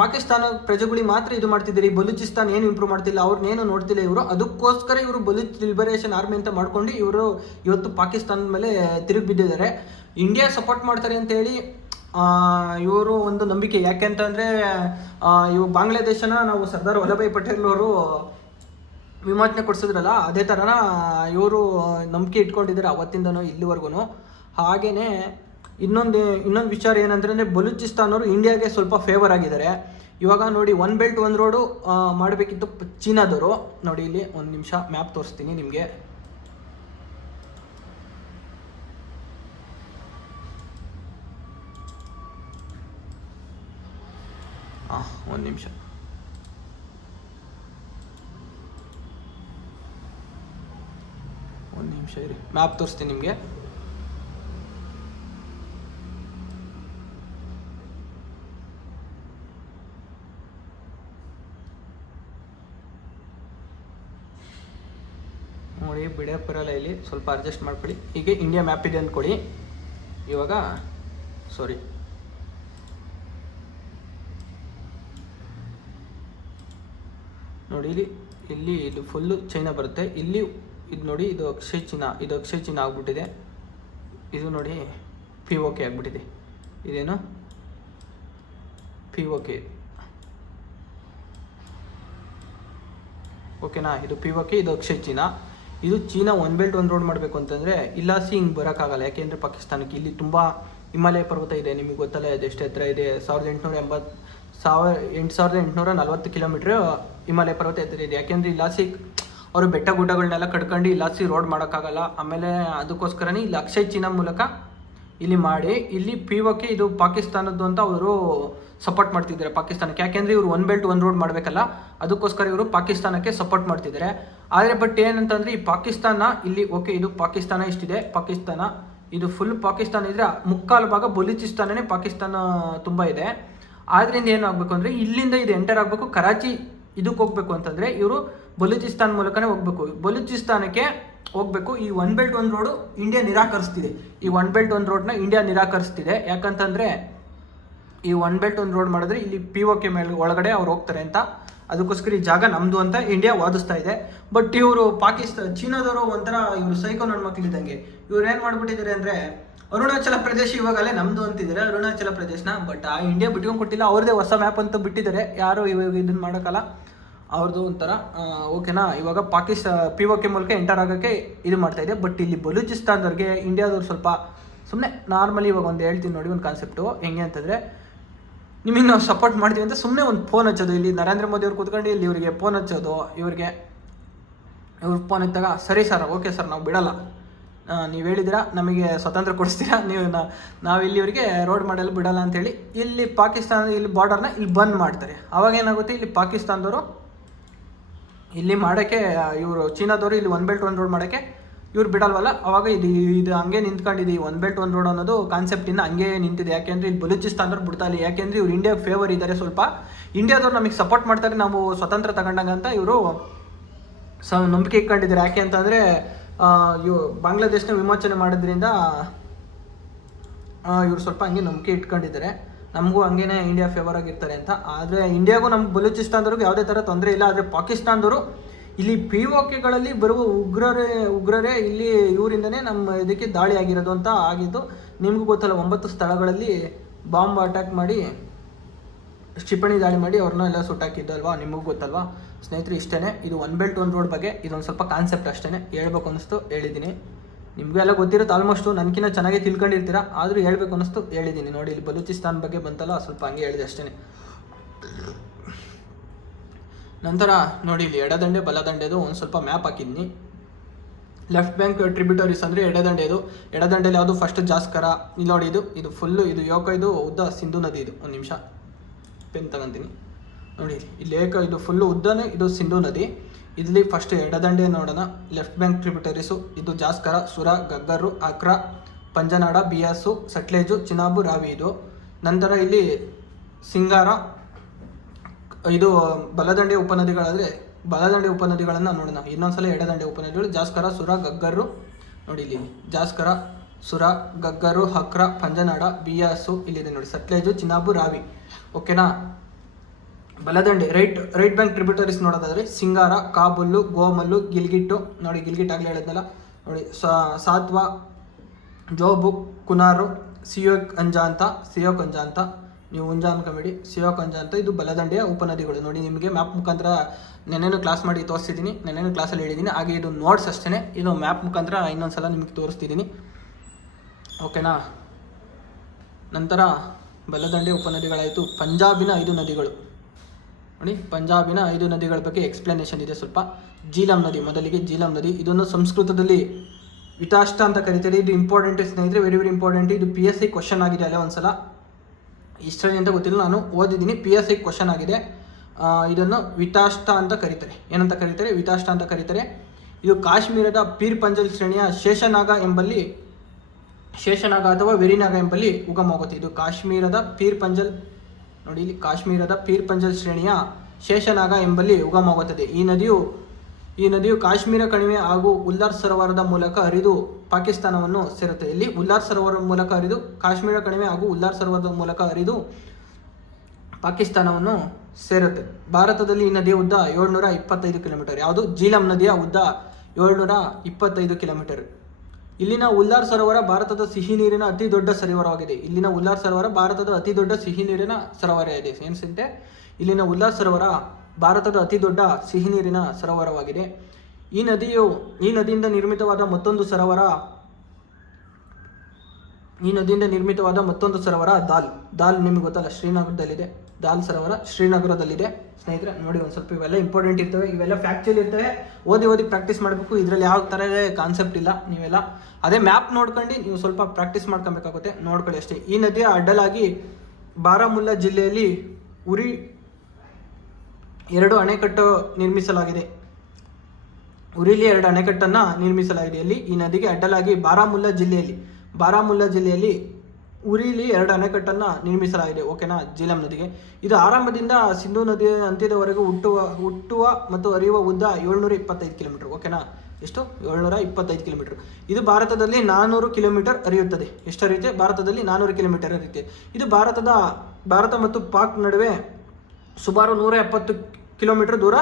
ಪಾಕಿಸ್ತಾನ ಪ್ರಜೆಗಳಿಗೆ ಮಾತ್ರ ಇದು ಮಾಡ್ತಿದ್ದಾರೆ. ಈ ಬಲೂಚಿಸ್ತಾನ ಏನು ಇಂಪ್ರೂವ್ ಮಾಡ್ತಿಲ್ಲ, ಅವ್ರನ್ನೇನು ನೋಡ್ತಿಲ್ಲ ಇವರು. ಅದಕ್ಕೋಸ್ಕರ ಇವರು ಬಲೂಚ್ ಲಿಬರೇಷನ್ ಆರ್ಮಿ ಅಂತ ಮಾಡ್ಕೊಂಡು ಇವರು ಇವತ್ತು ಪಾಕಿಸ್ತಾನದ ಮೇಲೆ ತಿರುಗಿ ಬಿದ್ದಿದ್ದಾರೆ. ಇಂಡಿಯಾ ಸಪೋರ್ಟ್ ಮಾಡ್ತಾರೆ ಅಂತೇಳಿ ಇವರು ಒಂದು ನಂಬಿಕೆ. ಯಾಕೆಂತಂದರೆ ಇವು ಬಾಂಗ್ಲಾದೇಶನ ನಾವು ಸರ್ದಾರ್ ವಲ್ಲಭಾಯ್ ಪಟೇಲ್ ಅವರು ವಿಮೋಚನೆ ಕೊಡಿಸಿದ್ರಲ್ಲ, ಅದೇ ಥರನ ಇವರು ನಂಬಿಕೆ ಇಟ್ಕೊಂಡಿದ್ದಾರೆ ಅವತ್ತಿಂದನೂ ಇಲ್ಲಿವರೆಗೂ. ಹಾಗೆಯೇ ಇನ್ನೊಂದು ವಿಚಾರ ಏನಂತಂದರೆ, ಬಲೂಚಿಸ್ತಾನವರು ಇಂಡಿಯಾಗೆ ಸ್ವಲ್ಪ ಫೇವರ್ ಆಗಿದ್ದಾರೆ. ಇವಾಗ ನೋಡಿ, 1 ಬೆಲ್ಟ್ 1 ರೋಡು ಮಾಡಬೇಕಿತ್ತು ಚೀನಾದವರು. ನೋಡಿ ಇಲ್ಲಿ ಒಂದು ನಿಮಿಷ ಮ್ಯಾಪ್ ತೋರಿಸ್ತೀನಿ ನಿಮಗೆ. ಒಂದು ನಿಮಿಷ ಇರಿ, ಮ್ಯಾಪ್ ತೋರಿಸ್ತೀನಿ ನಿಮಗೆ. ನೋಡಿ, ಬಿಡಪುರಲ್ಲ, ಇಲ್ಲಿ ಸ್ವಲ್ಪ ಅಡ್ಜಸ್ಟ್ ಮಾಡ್ಕೊಳ್ಳಿ. ಹೀಗೆ ಇಂಡಿಯಾ ಮ್ಯಾಪ್ ಇದೆ ಅಂದ್ಕೊಳ್ಳಿ. ಇವಾಗ ಸಾರಿ, ನೋಡಿ ಇಲ್ಲಿ ಇದು ಫುಲ್ಲು ಚೈನಾ ಬರುತ್ತೆ. ಇಲ್ಲಿ ಇದು ನೋಡಿ, ಇದು ಅಕ್ಷಯ ಚೀನಾ ಆಗ್ಬಿಟ್ಟಿದೆ. ಇದು ನೋಡಿ POK ಆಗ್ಬಿಟ್ಟಿದೆ. ಇದೇನು POK. ಓಕೆನಾ. ಇದು POK, ಇದು ಅಕ್ಷಯ ಚೀನಾ. ಇದು ಚೀನಾ 1 ಬೆಲ್ಟ್ 1 ರೋಡ್ ಮಾಡಬೇಕು ಅಂತಂದರೆ ಇಲ್ಲಾಸಿ ಹಿಂಗೆ ಬರೋಕ್ಕಾಗಲ್ಲ. ಯಾಕೆಂದರೆ ಪಾಕಿಸ್ತಾನಕ್ಕೆ ಇಲ್ಲಿ ತುಂಬ ಹಿಮಾಲಯ ಪರ್ವತ ಇದೆ, ನಿಮಗೆ ಗೊತ್ತಲ್ಲ ಎಷ್ಟು ಎತ್ತರ ಇದೆ. 8,840 ಕಿಲೋಮೀಟ್ರ್ ಹಿಮಾಲಯ ಪರ್ವತ ಎತ್ತರ ಇದೆ. ಯಾಕೆಂದರೆ ಇಲ್ಲಾಸಿ ಅವರು ಬೆಟ್ಟ ಗುಡ್ಡಗಳನ್ನೆಲ್ಲ ಕಟ್ಕೊಂಡು ಇಲ್ಲಾಸಿ ರೋಡ್ ಮಾಡೋಕ್ಕಾಗಲ್ಲ. ಆಮೇಲೆ ಅದಕ್ಕೋಸ್ಕರನೇ ಇಲ್ಲಿ ಅಕ್ಷಯ್ ಚೀನಾ ಮೂಲಕ ಇಲ್ಲಿ ಮಾಡಿ, ಇಲ್ಲಿ POK ಇದು ಪಾಕಿಸ್ತಾನದ್ದು ಅಂತ ಅವರು ಸಪೋರ್ಟ್ ಮಾಡ್ತಿದ್ದಾರೆ ಪಾಕಿಸ್ತಾನಕ್ಕೆ. ಯಾಕೆಂದರೆ ಇವರು 1 ಬೆಲ್ಟ್ 1 ರೋಡ್ ಮಾಡಬೇಕಲ್ಲ, ಅದಕ್ಕೋಸ್ಕರ ಇವರು ಪಾಕಿಸ್ತಾನಕ್ಕೆ ಸಪೋರ್ಟ್ ಮಾಡ್ತಿದ್ದಾರೆ. ಆದರೆ ಬಟ್ ಏನಂತಂದರೆ, ಈ ಪಾಕಿಸ್ತಾನ ಇಲ್ಲಿ ಓಕೆ, ಇದು ಪಾಕಿಸ್ತಾನ ಇಷ್ಟಿದೆ. ಪಾಕಿಸ್ತಾನ ಇದು ಫುಲ್ ಪಾಕಿಸ್ತಾನ ಇದ್ದರೆ ಮುಕ್ಕಾಲು ಭಾಗ ಬಲೂಚಿಸ್ತಾನನೇ ಪಾಕಿಸ್ತಾನ ತುಂಬ ಇದೆ. ಆದ್ದರಿಂದ ಏನಾಗಬೇಕು ಅಂದರೆ, ಇಲ್ಲಿಂದ ಇದು ಎಂಟರ್ ಆಗಬೇಕು, ಕರಾಚಿ ಇದಕ್ಕೆ ಹೋಗಬೇಕು ಅಂತಂದರೆ ಇವರು ಬಲೂಚಿಸ್ತಾನ ಮೂಲಕನೇ ಹೋಗಬೇಕು. ಬಲೂಚಿಸ್ತಾನಕ್ಕೆ ಹೋಗಬೇಕು. ಈ one belt one road India ನಿರಾಕರಿಸ್ತಿದೆ. ಈ ಒನ್ ಬೆಲ್ಟ್ ಒನ್ ರೋಡ್ನ ಇಂಡಿಯಾ ನಿರಾಕರಿಸ್ತಿದೆ. ಯಾಕಂತಂದರೆ ಈ ಒನ್ ಬೆಲ್ಟ್ ಒನ್ ರೋಡ್ ಮಾಡಿದ್ರೆ ಇಲ್ಲಿ POK ಮೇಲೆ ಒಳಗಡೆ ಅವ್ರು ಹೋಗ್ತಾರೆ ಅಂತ, ಅದಕ್ಕೋಸ್ಕರ ಈ ಜಾಗ ನಮ್ಮದು ಅಂತ ಇಂಡಿಯಾ ವಾದಿಸ್ತಾ ಇದೆ. ಬಟ್ ಇವರು ಚೀನಾದವರು ಒಂಥರ ಇವರು ಸೈಕೋ ನನ್ನ ಮಕ್ಕಳಿದ್ದಂಗೆ. ಇವ್ರು ಏನು ಮಾಡ್ಬಿಟ್ಟಿದ್ದಾರೆ ಅಂದರೆ, ಅರುಣಾಚಲ ಪ್ರದೇಶ ಇವಾಗಲೇ ನಮ್ಮದು ಅಂತಿದ್ದಾರೆ ಅರುಣಾಚಲ ಪ್ರದೇಶನ. ಬಟ್ ಆ ಇಂಡಿಯಾ ಬಿಟ್ಕೊಂಡು ಕೊಟ್ಟಿಲ್ಲ, ಅವ್ರದ್ದೇ ಹೊಸ ಮ್ಯಾಪ್ ಅಂತ ಬಿಟ್ಟಿದ್ದಾರೆ. ಯಾರು ಇವಾಗ ಇದನ್ನು ಮಾಡೋಕ್ಕಲ್ಲ, ಅವ್ರದ್ದು ಒಂಥರ ಓಕೆನಾ. ಇವಾಗ POK ಮೂಲಕ ಎಂಟರ್ ಆಗೋಕ್ಕೆ ಇದು ಮಾಡ್ತಾಯಿದೆ. ಬಟ್ ಇಲ್ಲಿ ಬಲೂಚಿಸ್ತಾನದವ್ರಿಗೆ ಇಂಡಿಯಾದವ್ರು ಸ್ವಲ್ಪ ಸುಮ್ಮನೆ ನಾರ್ಮಲಿ ಇವಾಗ ಒಂದು ಹೇಳ್ತೀನಿ ನೋಡಿ ಒಂದು ಕಾನ್ಸೆಪ್ಟು ಹೆಂಗೆ ಅಂತಂದರೆ, ನಿಮಗೆ ನಾವು ಸಪೋರ್ಟ್ ಮಾಡ್ತೀವಿ ಅಂತ ಸುಮ್ಮನೆ ಒಂದು ಫೋನ್ ಹಚ್ಚೋದು. ಇಲ್ಲಿ ನರೇಂದ್ರ ಮೋದಿ ಅವ್ರು ಕೂತ್ಕೊಂಡು ಇಲ್ಲಿ ಇವರಿಗೆ ಫೋನ್ ಹಚ್ಚೋದು, ಇವ್ರು ಫೋನ್ ಎತ್ತಾಗ ಸರಿ ಸರ್, ಓಕೆ ಸರ್, ನಾವು ಬಿಡಲ್ಲ, ನೀವು ಹೇಳಿದ್ದೀರಾ ನಮಗೆ ಸ್ವತಂತ್ರ ಕೊಡಿಸ್ತೀರಾ, ನಾವು ಇಲ್ಲಿ ಇವರಿಗೆ ರೋಡ್ ಮಾಡಲು ಬಿಡಲ್ಲ ಅಂತೇಳಿ ಇಲ್ಲಿ ಇಲ್ಲಿ ಬಾರ್ಡರ್ನ ಇಲ್ಲಿ ಬಂದ್ ಮಾಡ್ತಾರೆ. ಅವಾಗ ಏನಾಗುತ್ತೆ, ಇಲ್ಲಿ ಪಾಕಿಸ್ತಾನದವರು ಇಲ್ಲಿ ಮಾಡೋಕ್ಕೆ, ಇವರು ಚೀನಾದವರು ಇಲ್ಲಿ ಒನ್ ಬೆಲ್ಟ್ ಒನ್ ರೋಡ್ ಮಾಡೋಕ್ಕೆ ಇವ್ರು ಬಿಡಲ್ವಲ್ಲ. ಅವಾಗ ಇದು ಹಂಗೆ ನಿಂತ್ಕೊಂಡಿದೆ. ಈ ಒನ್ ಬೆಲ್ಟ್ ಒನ್ ರೋಡ್ ಅನ್ನೋದು ಕಾನ್ಸೆಪ್ಟಿಂದ ಹಂಗೆ ನಿಂತಿದೆ. ಯಾಕೆಂದರೆ ಇಲ್ಲಿ ಬಲೂಚಿಸ್ತಾನದವ್ರು ಬಿಡ್ತಾ ಇಲ್ಲ. ಯಾಕೆಂದರೆ ಇವ್ರು ಇಂಡಿಯಾಗೆ ಫೇವರ್ ಇದ್ದಾರೆ ಸ್ವಲ್ಪ, ಇಂಡಿಯಾದವ್ರು ನಮಗೆ ಸಪೋರ್ಟ್ ಮಾಡ್ತಾರೆ ನಾವು ಸ್ವತಂತ್ರ ತಗೊಂಡಾಗ ಅಂತ ಇವರು ನಂಬಿಕೆ ಇಟ್ಕೊಂಡಿದ್ದಾರೆ. ಯಾಕೆ ಅಂತಂದರೆ ಬಾಂಗ್ಲಾದೇಶನ ವಿಮೋಚನೆ ಮಾಡೋದ್ರಿಂದ ಇವರು ಸ್ವಲ್ಪ ಹಂಗೆ ನಂಬಿಕೆ ಇಟ್ಕೊಂಡಿದ್ದಾರೆ, ನಮಗೂ ಹಂಗೇನೆ ಇಂಡಿಯಾ ಫೇವರ್ ಆಗಿರ್ತಾರೆ ಅಂತ. ಆದರೆ ಇಂಡಿಯಾಗೂ ನಮ್ಗೆ ಬಲೂಚಿಸ್ತಾನದವ್ರಿಗೆ ಯಾವುದೇ ಥರ ತೊಂದರೆ ಇಲ್ಲ. ಆದರೆ ಪಾಕಿಸ್ತಾನದವರು ಇಲ್ಲಿ POKಗಳಲ್ಲಿ ಬರುವ ಉಗ್ರರೇ ಇಲ್ಲಿ ಇವರಿಂದನೇ ನಮ್ಮ ಇದಕ್ಕೆ ದಾಳಿ ಆಗಿರೋದು ಅಂತ ಆಗಿದ್ದು. ನಿಮಗೂ ಗೊತ್ತಲ್ಲ, 9 ಸ್ಥಳಗಳಲ್ಲಿ ಬಾಂಬ್ ಅಟ್ಯಾಕ್ ಮಾಡಿ ಕ್ಷಿಪಣಿ ದಾಳಿ ಮಾಡಿ ಅವ್ರನ್ನೆಲ್ಲ ಸುಟ್ಟಾಕಿದ್ದಲ್ವಾ, ನಿಮಗೂ ಗೊತ್ತಲ್ವಾ ಸ್ನೇಹಿತರೆ. ಇಷ್ಟೇ ಇದು ಒನ್ ಬೆಲ್ಟ್ ಒನ್ ರೋಡ್ ಬಗ್ಗೆ ಇದೊಂದು ಸ್ವಲ್ಪ ಕಾನ್ಸೆಪ್ಟ್ ಅಷ್ಟೇ ಹೇಳ್ಬೇಕು ಅನ್ನಿಸ್ತು, ಹೇಳಿದ್ದೀನಿ. ನಿಮಗೂ ಎಲ್ಲ ಗೊತ್ತಿರುತ್ತೆ ಆಲ್ಮೋಸ್ಟು, ನನಗಿನ್ನ ಚೆನ್ನಾಗಿ ತಿಳ್ಕೊಂಡಿರ್ತೀರ, ಆದರೂ ಹೇಳ್ಬೇಕು ಅನ್ನಿಸ್ತು ಹೇಳಿದ್ದೀನಿ. ನೋಡಿ ಇಲ್ಲಿ ಬಲೂಚಿಸ್ತಾನ್ ಬಗ್ಗೆ ಬಂತಲ್ಲ, ಸ್ವಲ್ಪ ಹಂಗೆ ಹೇಳಿದೆ ಅಷ್ಟೇ. ನಂತರ ನೋಡಿ ಇಲ್ಲಿ ಎಡದಂಡೆ ಬಲದಂಡೆದು ಒಂದು ಸ್ವಲ್ಪ ಮ್ಯಾಪ್ ಹಾಕಿದ್ನಿ. ಲೆಫ್ಟ್ ಬ್ಯಾಂಕ್ ಟ್ರಿಬ್ಯೂಟರೀಸ್ ಅಂದರೆ ಎಡದಂಡೆಯಲ್ಲಿ ಯಾವುದು ಫಸ್ಟ್ ಜಾಸ್ಕರ, ಇಲ್ಲಿ ನೋಡಿ ಇದು ಫುಲ್ಲು ಇದು ಇದು ಉದ್ದ ಸಿಂಧು ನದಿ. ಇದು ಒಂದು ನಿಮಿಷ ಪೆನ್ ತಗೊಂತೀನಿ ನೋಡಿ, ಇಲ್ಲಿ ಇದು ಫುಲ್ಲು ಉದ್ದನೇ ಇದು ಸಿಂಧು ನದಿ. ಇಲ್ಲಿ ಫಸ್ಟ್ ಎಡದಂಡೆ ನೋಡೋಣ. ಲೆಫ್ಟ್ ಬ್ಯಾಂಕ್ ಟ್ರಿಬ್ಯೂಟರೀಸು ಇದು ಜಾಸ್ಕರ, ಸುರ, ಗಗ್ಗರು, ಅಕ್ರಾ, ಪಂಜನಾಡ, ಬಿಯಾಸು, ಸಟ್ಲೇಜು, ಚಿನಾಬು, ರಾವಿ. ಇದು ನಂತರ ಇಲ್ಲಿ ಸಿಂಗಾರ. ಇದು ಬಲದಂಡೆ ಉಪನದಿಗಳನ್ನು ನೋಡೋಣ. ಇನ್ನೊಂದ್ಸಲ ಎಡದಂಡೆ ಉಪನದಿಗಳು ಜಾಸ್ಕರ, ಸುರ, ಗಗ್ಗರು. ನೋಡಿ ಇಲ್ಲಿ ಜಾಸ್ಕರ, ಸುರ, ಗಗ್ಗರು, ಅಕ್ರಾ, ಪಂಜನಾಡ, ಬಿಯಾಸು. ಇಲ್ಲಿದೆ ನೋಡಿ ಸಟ್ಲೇಜು, ಚಿನಾಬು, ರಾವಿ. ಓಕೆನಾ. ಬಲದಂಡೆ ರೈಟ್ ಬ್ಯಾಂಕ್ ಟ್ರಿಬ್ಯೂಟರೀಸ್ ನೋಡೋದಾದ್ರೆ ಸಿಂಗಾರ, ಕಾಬುಲ್ಲು, ಗೋಮಲ್ಲು, ಗಿಲ್ಗಿಟ್ಟು. ನೋಡಿ ಗಿಲ್ಗಿಟ್ ಆಗಲೇ ಹೇಳಿದ್ನಲ್ಲ ನೋಡಿ, ಸಾತ್ವಾ, ಜೋಬು, ಕುನಾರು, ಸಿಯೋಕ್ ಅಂಜಾ ಅಂತ ನೀವು ಉಂಜಾ ಅನ್ಕೊಂಬೇಡಿ, ಸಿಯೋಕ್ ಅಂಜಾ ಅಂತ. ಇದು ಬಲದಂಡೆಯ ಉಪನದಿಗಳು. ನೋಡಿ ನಿಮಗೆ ಮ್ಯಾಪ್ ಮುಖಾಂತರ ನೆನ್ನೆನೂ ಕ್ಲಾಸ್ ಮಾಡಿ ತೋರಿಸ್ತಿದ್ದೀನಿ, ನೆನ್ನೆನೂ ಕ್ಲಾಸಲ್ಲಿ ಹೇಳಿದ್ದೀನಿ. ಹಾಗೆ ಇದು ನೋಟ್ಸ್ ಅಷ್ಟೇ, ಇದು ಮ್ಯಾಪ್ ಮುಖಾಂತರ ಇನ್ನೊಂದ್ಸಲ ನಿಮಗೆ ತೋರಿಸ್ತಿದ್ದೀನಿ. ಓಕೆನಾ. ನಂತರ ಬಲದಂಡೆ ಉಪನದಿಗಳಾಯಿತು. ಪಂಜಾಬಿನ 5 ನದಿಗಳು ನೋಡಿ, ಪಂಜಾಬಿನ 5 ನದಿಗಳ ಬಗ್ಗೆ ಎಕ್ಸ್ಪ್ಲನೇಷನ್ ಇದೆ ಸ್ವಲ್ಪ. ಜೀಲಂ ನದಿ, ಮೊದಲಿಗೆ ಜೀಲಂ ನದಿ. ಇದನ್ನು ಸಂಸ್ಕೃತದಲ್ಲಿ ವಿತಾಷ್ಟ ಅಂತ ಕರೀತಾರೆ. ಇದು ಇಂಪಾರ್ಟೆಂಟ್ ಸ್ನೇಹಿತರೆ, ವೆರಿ ವಿಂಪಾರ್ಟೆಂಟ್. ಇದು PSI ಕ್ವಶನ್ ಆಗಿದೆ ಅಲ್ಲೇ ಒಂದ್ಸಲ. ಹಿಸ್ಟರಿ ಅಂತ ಗೊತ್ತಿಲ್ಲ, ನಾನು ಓದಿದ್ದೀನಿ. PSI ಕ್ವಶನ್ ಆಗಿದೆ. ಇದನ್ನು ವಿತಾಷ್ಟ ಅಂತ ಕರೀತಾರೆ. ಏನಂತ ಕರೀತಾರೆ? ವಿತಾಷ್ಟ ಅಂತ ಕರೀತಾರೆ. ಇದು ಕಾಶ್ಮೀರದ ಪೀರ್ ಪಂಜಲ್ ಶ್ರೇಣಿಯ ಶೇಷನಾಗ ಅಥವಾ ವೆರಿನಾಗ ಎಂಬಲ್ಲಿ ಉಗಮವಾಗುತ್ತೆ. ಇದು ಕಾಶ್ಮೀರದ ಪೀರ್ ಪಂಜಲ್ ನೋಡಿ, ಇಲ್ಲಿ ಕಾಶ್ಮೀರದ ಪೀರ್ ಪಂಜಲ್ ಶ್ರೇಣಿಯ ಶೇಷನಾಗ ಎಂಬಲ್ಲಿ ಉಗಮವಾಗುತ್ತದೆ. ಈ ನದಿಯು ಕಾಶ್ಮೀರ ಕಣಿವೆ ಹಾಗೂ ಉಲ್ಲಾರ್ ಸರೋವರದ ಮೂಲಕ ಹರಿದು ಪಾಕಿಸ್ತಾನವನ್ನು ಸೇರುತ್ತೆ. ಇಲ್ಲಿ ಉಲ್ಲಾರ್ ಸರೋವರದ ಮೂಲಕ ಹರಿದು ಕಾಶ್ಮೀರ ಕಣಿವೆ ಹಾಗೂ ಉಲ್ಲಾರ್ ಸರೋವರದ ಮೂಲಕ ಹರಿದು ಪಾಕಿಸ್ತಾನವನ್ನು ಸೇರುತ್ತೆ. ಭಾರತದಲ್ಲಿ ಈ ನದಿಯ ಉದ್ದ 725 ಕಿಲೋಮೀಟರ್. ಯಾವುದು? ಜೀಲಂ ನದಿಯ ಉದ್ದ 725 ಕಿಲೋಮೀಟರ್. ಇಲ್ಲಿನ ಉಲ್ಲಾರ್ ಸರೋವರ ಭಾರತದ ಸಿಹಿ ನೀರಿನ ಅತಿ ದೊಡ್ಡ ಸರೋವರವಾಗಿದೆ. ಇಲ್ಲಿನ ಉಲ್ಲಾರ್ ಸರೋವರ ಭಾರತದ ಅತಿ ದೊಡ್ಡ ಸಿಹಿ ನೀರಿನ ಸರೋವರ ಇದೆ. ಏನ್ಸಂತೆ? ಇಲ್ಲಿನ ಉಲ್ಲಾರ್ ಸರೋವರ ಭಾರತದ ಅತಿ ದೊಡ್ಡ ಸಿಹಿ ನೀರಿನ ಸರೋವರವಾಗಿದೆ. ಈ ನದಿಯಿಂದ ನಿರ್ಮಿತವಾದ ಮತ್ತೊಂದು ಸರೋವರ ದಾಲ್ ನಿಮಗೆ ಗೊತ್ತಲ್ಲ, ಶ್ರೀನಗರದಲ್ಲಿದೆ. ದಾಲ್ ಸರೋವರ ಶ್ರೀನಗರದಲ್ಲಿದೆ. ಸ್ನೇಹಿತರೆ ನೋಡಿ, ಒಂದು ಸ್ವಲ್ಪ ಇವೆಲ್ಲ ಇಂಪಾರ್ಟೆಂಟ್ ಇರ್ತವೆ, ಇವೆಲ್ಲ ಫ್ಯಾಕ್ಚುಯಲ್ ಇರ್ತವೆ. ಓದಿ ಪ್ರಾಕ್ಟೀಸ್ ಮಾಡಬೇಕು. ಇದರಲ್ಲಿ ಯಾವ ಥರ ಕಾನ್ಸೆಪ್ಟ್ ಇಲ್ಲ. ನೀವೆಲ್ಲ ಅದೇ ಮ್ಯಾಪ್ ನೋಡ್ಕೊಂಡು ನೀವು ಸ್ವಲ್ಪ ಪ್ರಾಕ್ಟೀಸ್ ಮಾಡ್ಕೊಬೇಕಾಗುತ್ತೆ, ನೋಡ್ಕೊಳ್ಳಿ ಅಷ್ಟೇ. ಈ ನದಿಯ ಅಡ್ಡಲಾಗಿ ಬಾರಾಮುಲ್ಲಾ ಜಿಲ್ಲೆಯಲ್ಲಿ ಉರಿ 2 ಅಣೆಕಟ್ಟು ನಿರ್ಮಿಸಲಾಗಿದೆ. ಉರಿಲಿ 2 ಅಣೆಕಟ್ಟನ್ನು ನಿರ್ಮಿಸಲಾಗಿದೆ. ಇಲ್ಲಿ ಈ ನದಿಗೆ ಅಡ್ಡಲಾಗಿ ಬಾರಾಮುಲ್ಲಾ ಜಿಲ್ಲೆಯಲ್ಲಿ ಉರಿಲಿ 2 ಅಣೆಕಟ್ಟನ್ನು ನಿರ್ಮಿಸಲಾಗಿದೆ. ಓಕೆನಾ. ಜೀಲಂ ನದಿಗೆ ಇದು ಆರಂಭದಿಂದ ಸಿಂಧೂ ನದಿಯ ಅಂತ್ಯದವರೆಗೂ ಹುಟ್ಟುವ ಮತ್ತು ಹರಿಯುವ ಉದ್ದ 725 ಕಿಲೋಮೀಟರ್. ಓಕೆನಾ. ಎಷ್ಟು 725 ಕಿಲೋಮೀಟರ್. ಇದು ಭಾರತದಲ್ಲಿ 400 ಕಿಲೋಮೀಟರ್ ಹರಿಯುತ್ತದೆ. ಎಷ್ಟು ಹರಿಯುತ್ತೆ? ಭಾರತದಲ್ಲಿ 400 ಕಿಲೋಮೀಟರ್ ಹರಿಯುತ್ತೆ. ಇದು ಭಾರತ ಮತ್ತು ಪಾಕ್ ನಡುವೆ ಸುಮಾರು 170 ಕಿಲೋಮೀಟರ್ ದೂರ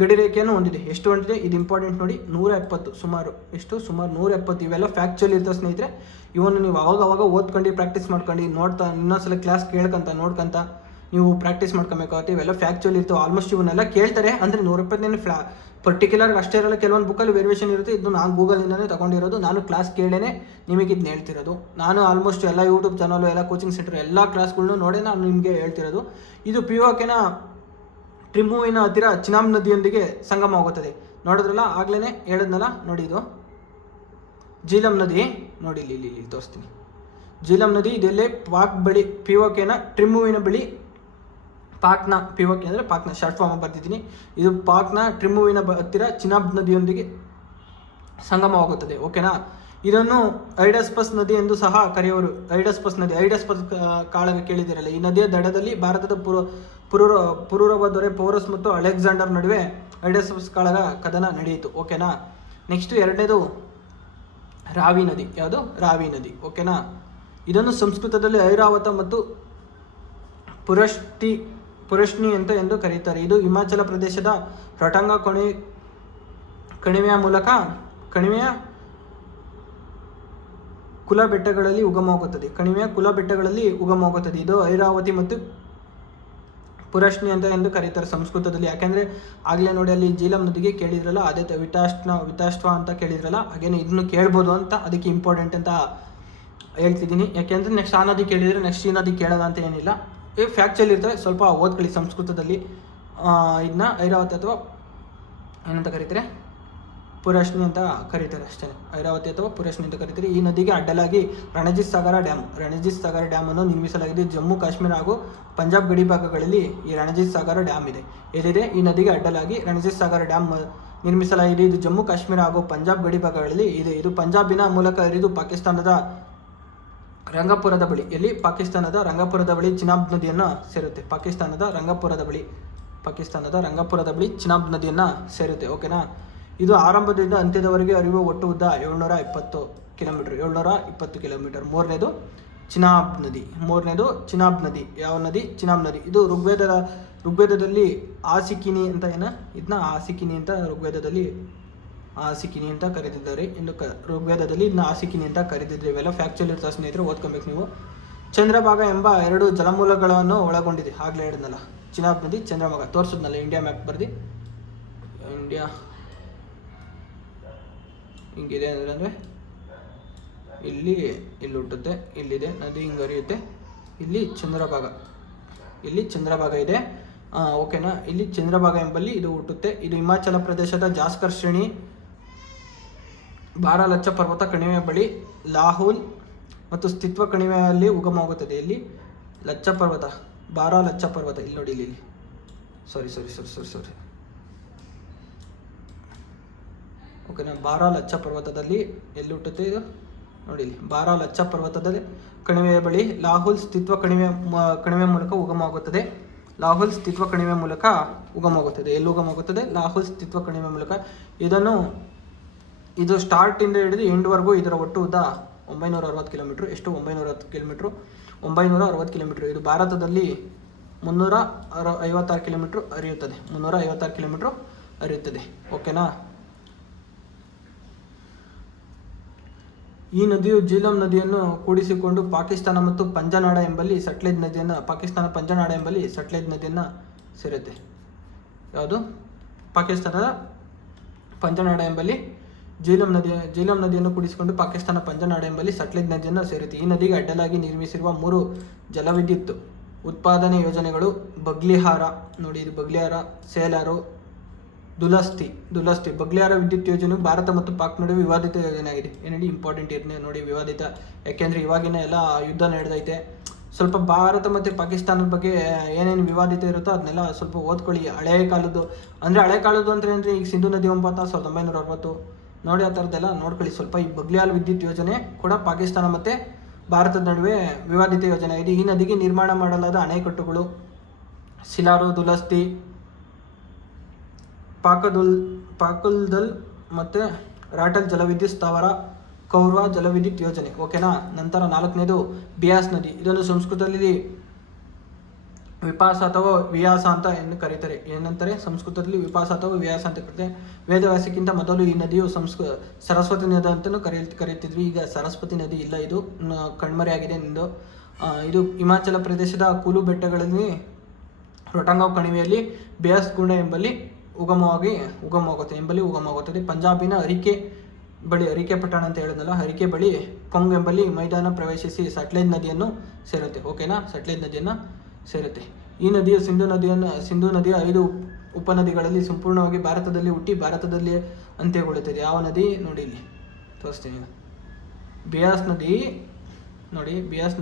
ಗಡಿರೇಖೆಯನ್ನು ಹೊಂದಿದೆ. ಎಷ್ಟು ಹೊಂದಿದೆ? ಇದು ಇಂಪಾರ್ಟೆಂಟ್ ನೋಡಿ, 170. ಸುಮಾರು 170. ಇವೆಲ್ಲ ಫ್ಯಾಕ್ಚುಯಲ್ ಇರ್ತವೆ ಸ್ನೇಹಿತರೆ. ಇವನ್ನು ನೀವು ಅವಾಗ ಓದ್ಕೊಂಡು ಪ್ರಾಕ್ಟೀಸ್ ಮಾಡ್ಕೊಂಡು ನೋಡ್ತಾ ಇನ್ನೊಂದ್ಸಲ ಕ್ಲಾಸ್ ನೋಡ್ಕೊಂತ ನೀವು ಪ್ರಾಕ್ಟೀಸ್ ಮಾಡ್ಕೊಬೇಕಾಗುತ್ತೆ. ಇವೆಲ್ಲ ಫ್ಯಾಕ್ಚುಯಲ್ ಇರ್ತವೆ. ಆಲ್ಮೋಸ್ಟ್ ಇವನ್ನೆಲ್ಲ ಕೇಳ್ತಾರೆ. ಅಂದರೆ 170 ಪರ್ಟಿಕ್ಯುಲರ್ ಅಷ್ಟೇ ಇರಲ್ಲ, ಕೆಲವೊಂದು ಬುಕ್ಕಲ್ಲಿ ವೇರಿಯೇಷನ್ ಇರುತ್ತೆ. ಇದು ನಾನು ಗೂಗಲಿಂದನೇ ತಗೊಂಡಿರೋದು, ನಾನು ಕ್ಲಾಸ್ ಕೇಳೇನೆ ನಿಮಗೆ ಇದನ್ನ ಹೇಳ್ತಿರೋದು. ನಾನು ಆಲ್ಮೋಸ್ಟ್ ಎಲ್ಲ ಯೂಟ್ಯೂಬ್ ಚಾನಲು, ಎಲ್ಲ ಕೋಚಿಂಗ್ ಸೆಂಟರ್, ಎಲ್ಲ ಕ್ಲಾಸ್ಗಳನ್ನೂ ನೋಡಿ ನಾನು ನಿಮಗೆ ಹೇಳ್ತಿರೋದು. ಇದು POKನ ಟ್ರಿಮುವಿನ ಹತ್ತಿರ ಚಿನಾಬ್ ನದಿಯೊಂದಿಗೆ ಸಂಗಮವಾಗುತ್ತದೆ. ನೋಡಿದ್ರಲ್ಲ, ಆಗ್ಲೇ ಹೇಳಿದ್ನಲ್ಲ ನೋಡಿ, ಇದು ಜೀಲಂ ನದಿ ನೋಡಿ, ಇಲ್ಲಿ ತೋರಿಸ್ತೀನಿ. ಜೀಲಂ ನದಿ ಇದೆಲ್ಲೇ ಪಾಕ್ ಬಳಿ, POKನ ಟ್ರಿಮುವಿನ ಬಳಿ, ಪಾಕ್ನ POK ಅಂದರೆ ಪಾಕ್ನ ಶಾರ್ಟ್ ಫಾರ್ಮ್ ಬರ್ತಿದ್ದೀನಿ. ಇದು ಪಾಕ್ನ ಟ್ರಿಮುವಿನ ಹತ್ತಿರ ಚಿನಾಬ್ ನದಿಯೊಂದಿಗೆ ಸಂಗಮವಾಗುತ್ತದೆ. ಓಕೆನಾ. ಇದನ್ನು ಐಡಸ್ಪಸ್ ನದಿ ಎಂದು ಸಹ ಕರೆಯುವರು. ಐಡಸ್ಪಸ್ ಕಾಳಗ ಕೇಳಿದಿರಲ್ಲ. ಈ ನದಿಯ ದಡದಲ್ಲಿ ಭಾರತದ ಪುರೂರವ ದೊರೆ ಪೋರಸ್ ಮತ್ತು ಅಲೆಕ್ಸಾಂಡರ್ ನಡುವೆ ಐಡಸ್ಪಸ್ ಕಾಳಗ ಕದನ ನಡೆಯಿತು. ಓಕೆನಾ. ನೆಕ್ಸ್ಟ್ ಎರಡನೇದು ರಾವಿ ನದಿ. ಯಾವುದು? ರಾವಿ ನದಿ. ಓಕೆನಾ. ಇದನ್ನು ಸಂಸ್ಕೃತದಲ್ಲಿ ಐರಾವತ ಮತ್ತು ಪುರಶ್ನಿ ಎಂದು ಕರೆಯುತ್ತಾರೆ. ಇದು ಹಿಮಾಚಲ ಪ್ರದೇಶದ ರಟಂಗ ಕಣಿವೆಯ ಕುಲ ಬೆಟ್ಟಗಳಲ್ಲಿ ಉಗಮವಾಗುತ್ತದೆ. ಇದು ಐರಾವತಿ ಮತ್ತು ಪುರಶ್ನಿ ಎಂದು ಕರೀತಾರೆ ಸಂಸ್ಕೃತದಲ್ಲಿ. ಯಾಕೆಂದರೆ ಆಗಲೇ ನೋಡಿ, ಅಲ್ಲಿ ಜೀಲಂ ನದಿಗೆ ಕೇಳಿದ್ರಲ್ಲ, ಅದೇ ವಿತಾಷ್ಟ್ವ ಅಂತ ಕೇಳಿದ್ರಲ್ಲ, ಹಾಗೇನೆ ಇದನ್ನು ಕೇಳ್ಬೋದು ಅಂತ, ಅದಕ್ಕೆ ಇಂಪಾರ್ಟೆಂಟ್ ಅಂತ ಹೇಳ್ತಿದ್ದೀನಿ. ಯಾಕೆಂದರೆ ನೆಕ್ಸ್ಟ್ ಆ ನದಿ ಕೇಳಿದರೆ ನೆಕ್ಸ್ಟ್ ಈ ನದಿ ಕೇಳೋದ ಅಂತ ಏನಿಲ್ಲ. ಫ್ಯಾಕ್ಚುಯಲ್ ಇರ್ತವೆ, ಸ್ವಲ್ಪ ಓದ್ಕೊಳ್ಳಿ ಸಂಸ್ಕೃತದಲ್ಲಿ. ಇದನ್ನ ಐರಾವತಿ ಅಥವಾ ಏನಂತ ಕರೀತಾರೆ? ಪುರಶ್ನಿ ಅಂತ ಕರೀತಾರೆ ಅಷ್ಟೇ. ಐರಾವತಿ ಅಥವಾ ಪುರಶ್ನಿ ಅಂತ ಕರೀತಾರೆ. ಈ ನದಿಗೆ ಅಡ್ಡಲಾಗಿ ರಣಜಿತ್ ಸಾಗರ ಡ್ಯಾಮ್ ಅನ್ನು ನಿರ್ಮಿಸಲಾಗಿದೆ. ಜಮ್ಮು ಕಾಶ್ಮೀರ ಹಾಗೂ ಪಂಜಾಬ್ ಗಡಿ ಭಾಗಗಳಲ್ಲಿ ಈ ರಣಜಿತ್ ಸಾಗರ ಡ್ಯಾಮ್ ಇದೆ. ಎಲ್ಲಿದೆ? ಈ ನದಿಗೆ ಅಡ್ಡಲಾಗಿ ರಣಜಿತ್ ಸಾಗರ ಡ್ಯಾಮ್ ನಿರ್ಮಿಸಲಾಗಿದೆ. ಇದು ಜಮ್ಮು ಕಾಶ್ಮೀರ ಹಾಗೂ ಪಂಜಾಬ್ ಗಡಿ ಭಾಗಗಳಲ್ಲಿ ಇದೆ. ಇದು ಪಂಜಾಬಿನ ಮೂಲಕ ಹರಿದು ಪಾಕಿಸ್ತಾನದ ರಂಗಪುರದ ಬಳಿ ಚಿನಾಬ್ ನದಿಯನ್ನು ಸೇರುತ್ತೆ. ಪಾಕಿಸ್ತಾನದ ರಂಗಪುರದ ಬಳಿ ಚಿನಾಬ್ ನದಿಯನ್ನು ಸೇರುತ್ತೆ. ಓಕೆನಾ. ಇದು ಆರಂಭದಿಂದ ಅಂತ್ಯದವರೆಗೆ ಹರಿಯುವ ಒಟ್ಟು ಉದ್ದ 720 ಕಿಲೋಮೀಟರ್. ಮೂರನೇದು ಚಿನಾಬ್ ನದಿ. ಯಾವ ನದಿ? ಚಿನಾಬ್ ನದಿ. ಇದು ಋಗ್ವೇದದಲ್ಲಿ ಆಸಿಕಿನಿ ಅಂತ ಆಸಿಕಿನಿ ಅಂತ ಕರೆದಿದ್ದಾರೆ. ಇನ್ನು ಋಗ್ವೇದದಲ್ಲಿ ಇದನ್ನ ಆಸಿಕಿನಿ ಅಂತ ಕರೆದಿದ್ದಾರೆ. ಇವೆಲ್ಲ ಫ್ಯಾಕ್ಚುಯಲ್ ಇರ್ತಾವೆ ಸ್ನೇಹಿತರೆ, ಓದ್ಕೊಬೇಕು ನೀವು. ಚಂದ್ರಭಾಗ ಎಂಬ 2 ಜಲಮೂಲಗಳನ್ನು ಒಳಗೊಂಡಿದೆ. ಆಗಲೇ ಹೇಳಿದ್ನಲ್ಲ, ಚಿನಾಬ್ ನದಿ, ಚಂದ್ರಭಾಗ ತೋರಿಸಿದ್ನಲ್ಲ, ಇಂಡಿಯಾ ಮ್ಯಾಪ್ ಬರ್ದು. ಇಂಡಿಯಾ ಹಿಂಗಿದೆ ಅಂದರೆ ಇಲ್ಲಿ ಹುಟ್ಟುತ್ತೆ, ಇಲ್ಲಿದೆ ನದಿ, ಹಿಂಗೆ ಹರಿಯುತ್ತೆ. ಇಲ್ಲಿ ಚಂದ್ರಭಾಗ ಇದೆ. ಓಕೆನಾ. ಇಲ್ಲಿ ಚಂದ್ರಭಾಗ ಎಂಬಲ್ಲಿ ಇದು ಹುಟ್ಟುತ್ತೆ. ಇದು ಹಿಮಾಚಲ ಪ್ರದೇಶದ ಜಾಸ್ಕರ್ ಶ್ರೇಣಿ ಬಾರಾಲಚ್ಚ ಪರ್ವತ ಕಣಿವೆ ಬಳಿ ಲಾಹೌಲ್ ಮತ್ತು ಸ್ಥಿತ್ವ ಕಣಿವೆಯಲ್ಲಿ ಉಗಮವಾಗುತ್ತದೆ. ಇಲ್ಲಿ ಬಾರಾಲಚ್ಚ ಪರ್ವತ ಇಲ್ಲಿ ನೋಡಿ, ಇಲ್ಲಿ ಸಾರಿ ಓಕೆನಾ. ಬಾರಾಲಚ್ಚ ಪರ್ವತದಲ್ಲಿ ಎಲ್ಲಿ ಹುಟ್ಟುತ್ತೆ ಇದು ನೋಡಿ, ಇಲ್ಲಿ ಬಾರಾಲಚ್ಚ ಪರ್ವತದಲ್ಲಿ ಕಣಿವೆಯ ಬಳಿ ಲಾಹೌಲ್ ಸ್ಥಿತ್ವ ಕಣಿವೆ ಮೂಲಕ ಉಗಮವಾಗುತ್ತದೆ. ಎಲ್ಲಿ ಉಗಮವಾಗುತ್ತದೆ? ಲಾಹೌಲ್ ಸ್ಥಿತ್ವ ಕಣಿವೆ ಮೂಲಕ. ಇದು ಸ್ಟಾರ್ಟ್ ಇಂದ ಹಿಡಿದು ಎಂಡ್ವರೆಗೂ ಇದರ ಒಟ್ಟು ಉದ್ದ 960 ಕಿಲೋಮೀಟರ್. ಎಷ್ಟು? 960 ಕಿಲೋಮೀಟರ್. ಇದು ಭಾರತದಲ್ಲಿ 356 ಕಿಲೋಮೀಟರ್ ಹರಿಯುತ್ತದೆ. ಓಕೆನಾ. ಈ ನದಿಯು ಜೀಲಂ ನದಿಯನ್ನು ಕೂಡಿಸಿಕೊಂಡು ಪಾಕಿಸ್ತಾನ ಮತ್ತು ಪಂಜನಾಡ ಎಂಬಲ್ಲಿ ಸಟ್ಲೇಜ್ ನದಿಯನ್ನು ಸೇರುತ್ತೆ. ಯಾವುದು? ಪಾಕಿಸ್ತಾನದ ಪಂಜನಾಡ ಎಂಬಲ್ಲಿ ಜೀಲಂ ನದಿಯನ್ನು ಕೂಡಿಸಿಕೊಂಡು ಪಾಕಿಸ್ತಾನ ಪಂಜನಾಡ ಎಂಬಲ್ಲಿ ಸಟ್ಲೇಜ್ ನದಿಯನ್ನು ಸೇರುತ್ತೆ. ಈ ನದಿಗೆ ಅಡ್ಡಲಾಗಿ ನಿರ್ಮಿಸಿರುವ 3 ಜಲವಿದ್ಯುತ್ ಉತ್ಪಾದನೆ ಯೋಜನೆಗಳು ಬಗ್ಲಿಹಾರ ನೋಡಿ, ಇದು ಬಗ್ಲಿಹಾರ, ಸೇಲಾರು, ದುಲಸ್ತಿ. ಬಗ್ಲಿಹಾರ ವಿದ್ಯುತ್ ಯೋಜನೆಯು ಭಾರತ ಮತ್ತು ಪಾಕ್ ನಡುವೆ ವಿವಾದಿತ ಯೋಜನೆ ಆಗಿದೆ. ಏನೇಳಿ ಇಂಪಾರ್ಟೆಂಟ್ ಇರ್ತದೆ ನೋಡಿ, ವಿವಾದಿತ. ಯಾಕೆಂದರೆ ಇವಾಗಿನ ಎಲ್ಲ ಯುದ್ಧ ನಡೆದೈತೆ. ಸ್ವಲ್ಪ ಭಾರತ ಮತ್ತು ಪಾಕಿಸ್ತಾನದ ಬಗ್ಗೆ ಏನೇನು ವಿವಾದಿತ ಇರುತ್ತೋ ಅದನ್ನೆಲ್ಲ ಸ್ವಲ್ಪ ಓದ್ಕೊಳ್ಳಿ. ಹಳೆ ಕಾಲದ್ದು ಅಂದರೆ ಈಗ ಸಿಂಧು ನದಿ ಒಂಬತ್ತ 1960 ನೋಡಿ, ಆ ಥರದ್ದೆಲ್ಲ ನೋಡ್ಕೊಳ್ಳಿ ಸ್ವಲ್ಪ. ಈ ಬಗ್ಲಿಹಾಲ್ ವಿದ್ಯುತ್ ಯೋಜನೆ ಕೂಡ ಪಾಕಿಸ್ತಾನ ಮತ್ತು ಭಾರತದ ನಡುವೆ ವಿವಾದಿತ ಯೋಜನೆ ಆಗಿದೆ. ಈ ನದಿಗೆ ನಿರ್ಮಾಣ ಮಾಡಲಾದ ಅಣೆಕಟ್ಟುಗಳು ಸಿಲಾರು, ದುಲಸ್ತಿ, ಪಾಕುಲ್ದಲ್ ಮತ್ತು ರಾಟಲ್ ಜಲವಿದ್ಯುತ್ ಸ್ಥಾವರ, ಕೌರ್ವ ಜಲವಿದ್ಯುತ್ ಯೋಜನೆ. ಓಕೆನಾ. ನಂತರ 4ನೇದು ಬಿಯಾಸ್ ನದಿ. ಇದನ್ನು ಸಂಸ್ಕೃತದಲ್ಲಿ ವಿಪಾಸ ಅಥವಾ ವ್ಯಾಸ ಅಂತ ಕರೀತಾರೆ. ಏನಂತಾರೆ? ಸಂಸ್ಕೃತದಲ್ಲಿ ವಿಪಾಸ ಅಥವಾ ವ್ಯಾಸ ಅಂತ ಕರೀತಾರೆ. ವೇದವ್ಯಾಸಕ್ಕಿಂತ ಮೊದಲು ಈ ನದಿಯು ಸರಸ್ವತಿ ನದಿ ಅಂತಲೂ ಕರೆಯುತ್ತಿದ್ವಿ. ಈಗ ಸರಸ್ವತಿ ನದಿ ಇಲ್ಲ, ಇದು ಕಣ್ಮರೆಯಾಗಿದೆ. ಇದು ಹಿಮಾಚಲ ಪ್ರದೇಶದ ಕುಲು ಬೆಟ್ಟಗಳಲ್ಲಿ ರೊಟಂಗಾಂವ್ ಕಣಿವೆಯಲ್ಲಿ ಬಿಯಾಸ್ ಗುಂಡ ಎಂಬಲ್ಲಿ ಉಗಮವಾಗುತ್ತದೆ. ಪಂಜಾಬಿನ ಹರಿಕೆ ಪಟ್ಟಣ ಅಂತ ಹೇಳಿದ್ನಲ್ಲ, ಹರಿಕೆ ಬಳಿ ಪೊಂಗ್ ಎಂಬಲ್ಲಿ ಮೈದಾನ ಪ್ರವೇಶಿಸಿ ಸಟ್ಲೇಜ್ ನದಿಯನ್ನು ಸೇರುತ್ತೆ. ಓಕೆನಾ. ಸಟ್ಲೇಜ್ ನದಿಯನ್ನು ಸೇರುತ್ತೆ. ಈ ನದಿಯು ಸಿಂಧೂ ನದಿಯ 5 ಉಪನದಿಗಳಲ್ಲಿ ಸಂಪೂರ್ಣವಾಗಿ ಭಾರತದಲ್ಲಿ ಹುಟ್ಟಿ ಭಾರತದಲ್ಲಿ ಅಂತ್ಯಗೊಳ್ಳುತ್ತದೆ. ಯಾವ ನದಿ ನೋಡಿ, ಇಲ್ಲಿ ತೋರಿಸ್ತೀನಿ. ಬಿಯಾಸ್ ನದಿ ನೋಡಿ. ಬಿಯಾಸ್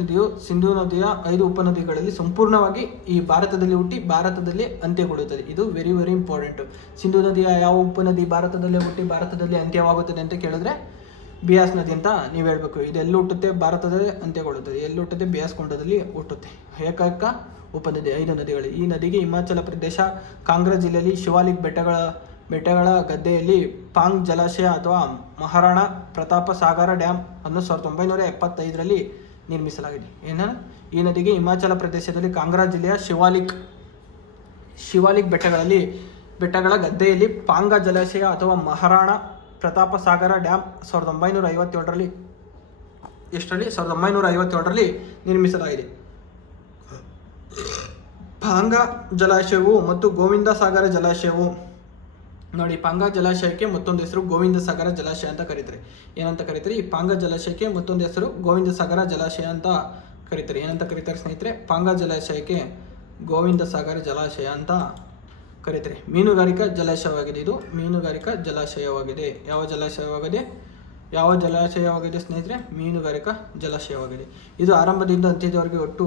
ನದಿಯು ಸಿಂಧೂ ನದಿಯ 5 ಉಪನದಿಗಳಲ್ಲಿ ಸಂಪೂರ್ಣವಾಗಿ ಈ ಭಾರತದಲ್ಲಿ ಹುಟ್ಟಿ ಭಾರತದಲ್ಲಿ ಅಂತ್ಯಗೊಳ್ಳುತ್ತದೆ. ಇದು ವೆರಿ ವೆರಿ ಇಂಪಾರ್ಟೆಂಟ್. ಸಿಂಧೂ ನದಿಯ ಯಾವ ಉಪನದಿ ಭಾರತದಲ್ಲೇ ಹುಟ್ಟಿ ಭಾರತದಲ್ಲಿ ಅಂತ್ಯವಾಗುತ್ತದೆ ಅಂತ ಕೇಳಿದ್ರೆ ಬಿಯಾಸ್ ನದಿ ಅಂತ ನೀವು ಹೇಳ್ಬೇಕು. ಇದು ಎಲ್ಲಿ ಹುಟ್ಟುತ್ತೆ? ಭಾರತದಲ್ಲಿ ಅಂತ್ಯಗೊಳ್ಳುತ್ತದೆ. ಎಲ್ಲಿ ಹುಟ್ಟುತ್ತೆ? ಬಿಯಾಸ್ ಕುಂಡದಲ್ಲಿ ಹುಟ್ಟುತ್ತೆ. ಏಕೈಕ ಉಪನದಿ 5 ನದಿಗಳು. ಈ ನದಿಗೆ ಹಿಮಾಚಲ ಪ್ರದೇಶ ಕಾಂಗ್ರಾ ಜಿಲ್ಲೆಯಲ್ಲಿ ಶಿವಾಲಿಕ್ ಬೆಟ್ಟಗಳ ಗದ್ದೆಯಲ್ಲಿ ಪಾಂಗ್ ಜಲಾಶಯ ಅಥವಾ ಮಹಾರಾಣಾ ಪ್ರತಾಪ ಸಾಗರ ಡ್ಯಾಮ್ ಅನ್ನು 1975ರಲ್ಲಿ ನಿರ್ಮಿಸಲಾಗಿದೆ. ಈ ನದಿಗೆ ಹಿಮಾಚಲ ಪ್ರದೇಶದಲ್ಲಿ ಕಾಂಗ್ರಾ ಜಿಲ್ಲೆಯ ಶಿವಾಲಿಕ್ ಬೆಟ್ಟಗಳ ಗದ್ದೆಯಲ್ಲಿ ಪಾಂಗ ಜಲಾಶಯ ಅಥವಾ ಮಹಾರಾಣಾ ಪ್ರತಾಪ ಸಾಗರ ಡ್ಯಾಮ್ 1957ರಲ್ಲಿ ನಿರ್ಮಿಸಲಾಗಿದೆ. ಪಾಂಗ ಜಲಾಶಯವು ಮತ್ತು ಗೋವಿಂದ ಸಾಗರ ಜಲಾಶಯವು ನೋಡಿ. ಪಾಂಗ ಜಲಾಶಯಕ್ಕೆ ಮತ್ತೊಂದು ಹೆಸರು ಗೋವಿಂದ ಸಾಗರ ಜಲಾಶಯ ಅಂತ ಕರೀತಾರೆ. ಏನಂತ ಕರೀತಾರೆ? ಈ ಪಾಂಗ ಜಲಾಶಯಕ್ಕೆ ಮತ್ತೊಂದು ಹೆಸರು ಗೋವಿಂದ ಸಾಗರ ಜಲಾಶಯ ಅಂತ ಕರೀತಾರೆ. ಏನಂತ ಕರೀತಾರೆ ಸ್ನೇಹಿತರೆ? ಪಾಂಗ ಜಲಾಶಯಕ್ಕೆ ಗೋವಿಂದ ಸಾಗರ ಜಲಾಶಯ ಅಂತ ಕರೀತಾರೆ. ಮೀನುಗಾರಿಕಾ ಜಲಾಶಯವಾಗಿದೆ. ಇದು ಮೀನುಗಾರಿಕಾ ಜಲಾಶಯವಾಗಿದೆ. ಯಾವ ಜಲಾಶಯವಾಗಿದೆ ಸ್ನೇಹಿತರೆ? ಮೀನುಗಾರಿಕಾ ಜಲಾಶಯವಾಗಿದೆ. ಇದು ಆರಂಭದಿಂದ ಅಂತ್ಯದವರೆಗೆ ಒಟ್ಟು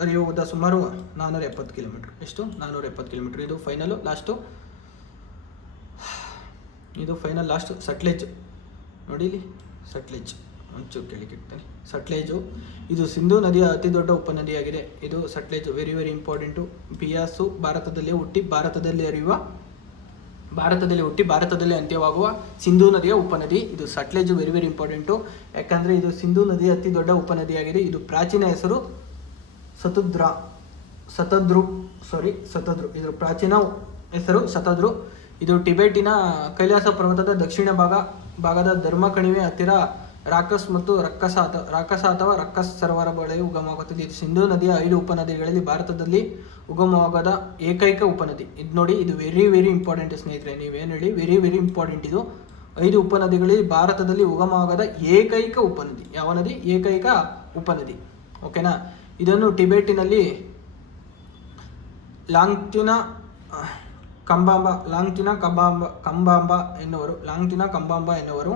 ಹರಿಯುವ ಉದ್ದ ಸುಮಾರು 470 ಕಿಲೋಮೀಟರ್. ಎಷ್ಟು? 470 ಕಿಲೋಮೀಟರ್. ಇದು ಫೈನಲ್ ಲಾಸ್ಟ್ ಸಟ್ಲೇಜ್ ನೋಡಿ. ಇಲ್ಲಿ ಸಟ್ಲೇಜ್ ಒಂಚೂರು ಕೆಳಗಿಡ್ತಾನೆ. ಸಟ್ಲೇಜು ಇದು ಸಿಂಧೂ ನದಿಯ ಅತಿ ದೊಡ್ಡ ಉಪನದಿಯಾಗಿದೆ. ಇದು Sutlej very very important. Beas ಭಾರತದಲ್ಲಿ ಹುಟ್ಟಿ ಭಾರತದಲ್ಲಿ ಅಂತ್ಯವಾಗುವ ಸಿಂಧೂ ನದಿಯ ಉಪನದಿ. ಇದು ಸಟ್ಲೇಜ್ ವೆರಿ ವೆರಿ ಇಂಪಾರ್ಟೆಂಟು. ಯಾಕಂದರೆ ಇದು ಸಿಂಧೂ ನದಿಯ ಅತಿ ದೊಡ್ಡ ಉಪನದಿಯಾಗಿದೆ. ಇದು ಪ್ರಾಚೀನ ಹೆಸರು ಸತದ್ರು. ಇದರ ಪ್ರಾಚೀನ ಹೆಸರು ಸತದ್ರು. ಇದು ಟಿಬೆಟಿನ ಕೈಲಾಸ ಪರ್ವತದ ದಕ್ಷಿಣ ಭಾಗದ ಧರ್ಮ ಕಣಿವೆ ಹತ್ತಿರ ರಾಕಸ್ ಮತ್ತು ರಕ್ಕಸ ಅಥವಾ ರಕ್ಕಸ್ ಸರೋವರ ಬಳಿ ಉಗಮವಾಗುತ್ತದೆ. ಇದು ಸಿಂಧೂ ನದಿಯ 5 ಉಪನದಿಗಳಲ್ಲಿ ಭಾರತದಲ್ಲಿ ಉಗಮವಾಗದ ಏಕೈಕ ಉಪನದಿ. ಇದು ನೋಡಿ, ಇದು ವೆರಿ ವೆರಿ ಇಂಪಾರ್ಟೆಂಟ್ ಸ್ನೇಹಿತರೆ. ನೀವೇನು ಹೇಳಿ? Very very important. ಇದು 5 ಉಪನದಿಗಳಲ್ಲಿ ಭಾರತದಲ್ಲಿ ಉಗಮವಾಗದ ಏಕೈಕ ಉಪನದಿ. ಯಾವ ನದಿ? ಏಕೈಕ ಉಪನದಿ. ಓಕೆನಾ. ಇದನ್ನು ಟಿಬೆಟಿನಲ್ಲಿ ಲಾಂಗ್ಚುನ ಕಂಬಾಂಬ ಎನ್ನುವರು.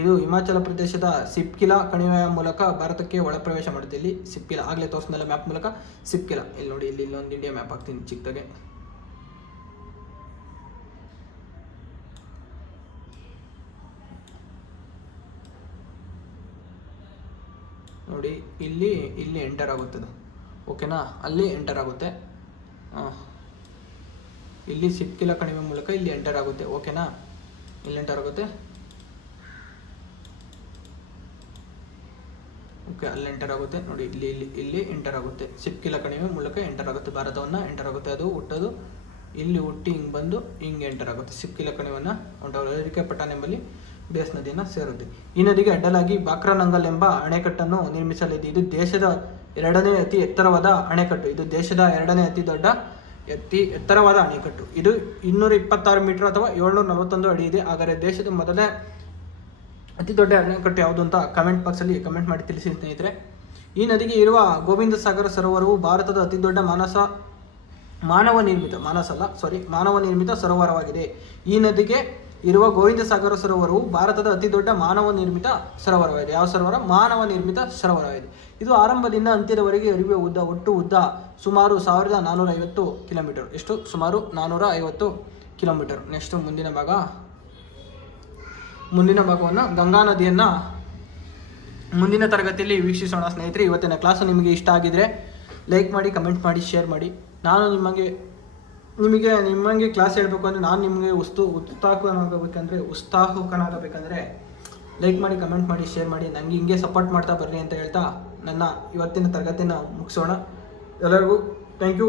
ಇದು ಹಿಮಾಚಲ ಪ್ರದೇಶದ ಸಿಪ್ಕಿಲಾ ಕಣಿವೆಯ ಮೂಲಕ ಭಾರತಕ್ಕೆ ಒಳಪ್ರವೇಶ ಮಾಡುತ್ತೆ. ಇಲ್ಲಿ ಸಿಪ್ಕಿಲಾ ಆಗಲೇ ತೋರಿಸಿದ್ನಲ್ಲ ಮ್ಯಾಪ್ ಮೂಲಕ. ಸಿಪ್ಕಿಲಾ ಇಲ್ಲಿ ನೋಡಿ. ಇಲ್ಲಿ ಒಂದು ಇಂಡಿಯಾ ಮ್ಯಾಪ್ ಹಾಕ್ತೀನಿ ಚಿಕ್ಕದಾಗೆ. ನೋಡಿ, ಇಲ್ಲಿ ಎಂಟರ್ ಆಗುತ್ತದೆ. ಓಕೆನಾ. ಅಲ್ಲಿ ಎಂಟರ್ ಆಗುತ್ತೆ. ಇಲ್ಲಿ ಸಿಪ್ಕಿಲಾ ಕಣಿವೆ ಮೂಲಕ ಇಲ್ಲಿ ಎಂಟರ್ ಆಗುತ್ತೆ. ಓಕೆನಾ. ಇಲ್ಲಿ ಎಂಟರ್ ಆಗುತ್ತೆ. ಓಕೆ, ಅಲ್ಲಿ ಎಂಟರ್ ಆಗುತ್ತೆ ನೋಡಿ. ಇಲ್ಲಿ ಎಂಟರ್ ಆಗುತ್ತೆ. ಸಿಪ್ಕಿಲಾ ಕಣಿವೆ ಮೂಲಕ ಎಂಟರ್ ಆಗುತ್ತೆ. ಭಾರತವನ್ನು ಎಂಟರ್ ಆಗುತ್ತೆ. ಅದು ಹುಟ್ಟೋದು ಇಲ್ಲಿ ಹುಟ್ಟಿ ಹಿಂಗೆ ಬಂದು ಹಿಂಗೆ ಎಂಟರ್ ಆಗುತ್ತೆ. ಸಿಪ್ಕಿಲಾ ಕಣಿವೆಯನ್ನು ಹರಿಕೆ ಪಟ್ಟಣ ಎಂಬಲ್ಲಿ ಬಿಯಾಸ್ ನದಿಯನ್ನು ಸೇರುತ್ತೆ. ಈ ನದಿಗೆ ಅಡ್ಡಲಾಗಿ ಬಾಕ್ರಾನಂಗಲ್ ಎಂಬ ಅಣೆಕಟ್ಟನ್ನು ನಿರ್ಮಿಸಲಾಗಿದೆ. ಇದು ದೇಶದ 2ನೇ ಅತಿ ಎತ್ತರವಾದ ಅಣೆಕಟ್ಟು. ಎತ್ತರವಾದ ಅಣೆಕಟ್ಟು. ಇದು 226 ಮೀಟರ್ ಅಥವಾ 741 ಅಡಿ ಇದೆ. ಹಾಗಾದರೆ ದೇಶದ ಮೊದಲನೇ ಅತಿ ದೊಡ್ಡ ಅಣೆಕಟ್ಟು ಯಾವುದು ಅಂತ ಕಮೆಂಟ್ ಬಾಕ್ಸಲ್ಲಿ ಕಮೆಂಟ್ ಮಾಡಿ ತಿಳಿಸಿ ಸ್ನೇಹಿತರೆ. ಈ ನದಿಗೆ ಇರುವ ಗೋವಿಂದ ಸಾಗರ ಸರೋವರವು ಭಾರತದ ಅತಿ ದೊಡ್ಡ ಮಾನವ ನಿರ್ಮಿತ ಸರೋವರವಾಗಿದೆ. ಈ ನದಿಗೆ ಇರುವ ಗೋವಿಂದ ಸಾಗರ ಸರೋವರವು ಭಾರತದ ಅತಿ ದೊಡ್ಡ ಮಾನವ ನಿರ್ಮಿತ ಸರೋವರವಾಗಿದೆ. ಯಾವ ಸರೋವರ? ಮಾನವ ನಿರ್ಮಿತ ಸರೋವರವಾಗಿದೆ. ಇದು ಆರಂಭದಿಂದ ಅಂತ್ಯದವರೆಗೆ ಹರಿಯುವ ಒಟ್ಟು ಉದ್ದ ಸುಮಾರು 1450 ಕಿಲೋಮೀಟರ್. ಎಷ್ಟು? ಸುಮಾರು 450 ಕಿಲೋಮೀಟರ್. ನೆಕ್ಸ್ಟ್ ಮುಂದಿನ ಭಾಗವನ್ನು ಗಂಗಾ ನದಿಯನ್ನು ಮುಂದಿನ ತರಗತಿಯಲ್ಲಿ ವೀಕ್ಷಿಸೋಣ ಸ್ನೇಹಿತರೆ. ಇವತ್ತಿನ ಕ್ಲಾಸು ನಿಮಗೆ ಇಷ್ಟ ಆಗಿದ್ರೆ ಲೈಕ್ ಮಾಡಿ, ಕಮೆಂಟ್ ಮಾಡಿ, ಶೇರ್ ಮಾಡಿ. ನಾನು ನಿಮಗೆ ನಿಮಗೆ ನಿಮ್ಮಂಗೆ ಕ್ಲಾಸ್ ಹೇಳಬೇಕು ಅಂದರೆ ನಾನು ನಿಮಗೆ ಉತ್ಸಾಹಕನಾಗಬೇಕಂದ್ರೆ ಲೈಕ್ ಮಾಡಿ, ಕಮೆಂಟ್ ಮಾಡಿ, ಶೇರ್ ಮಾಡಿ, ನನಗೆ ಹಿಂಗೆ ಸಪೋರ್ಟ್ ಮಾಡ್ತಾ ಬರ್ರಿ ಅಂತ ಹೇಳ್ತಾ ನನ್ನ ಇವತ್ತಿನ ತರಗತಿನ ಮುಗಿಸೋಣ. ಎಲ್ಲರಿಗೂ thank you,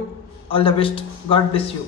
all the best, God bless you.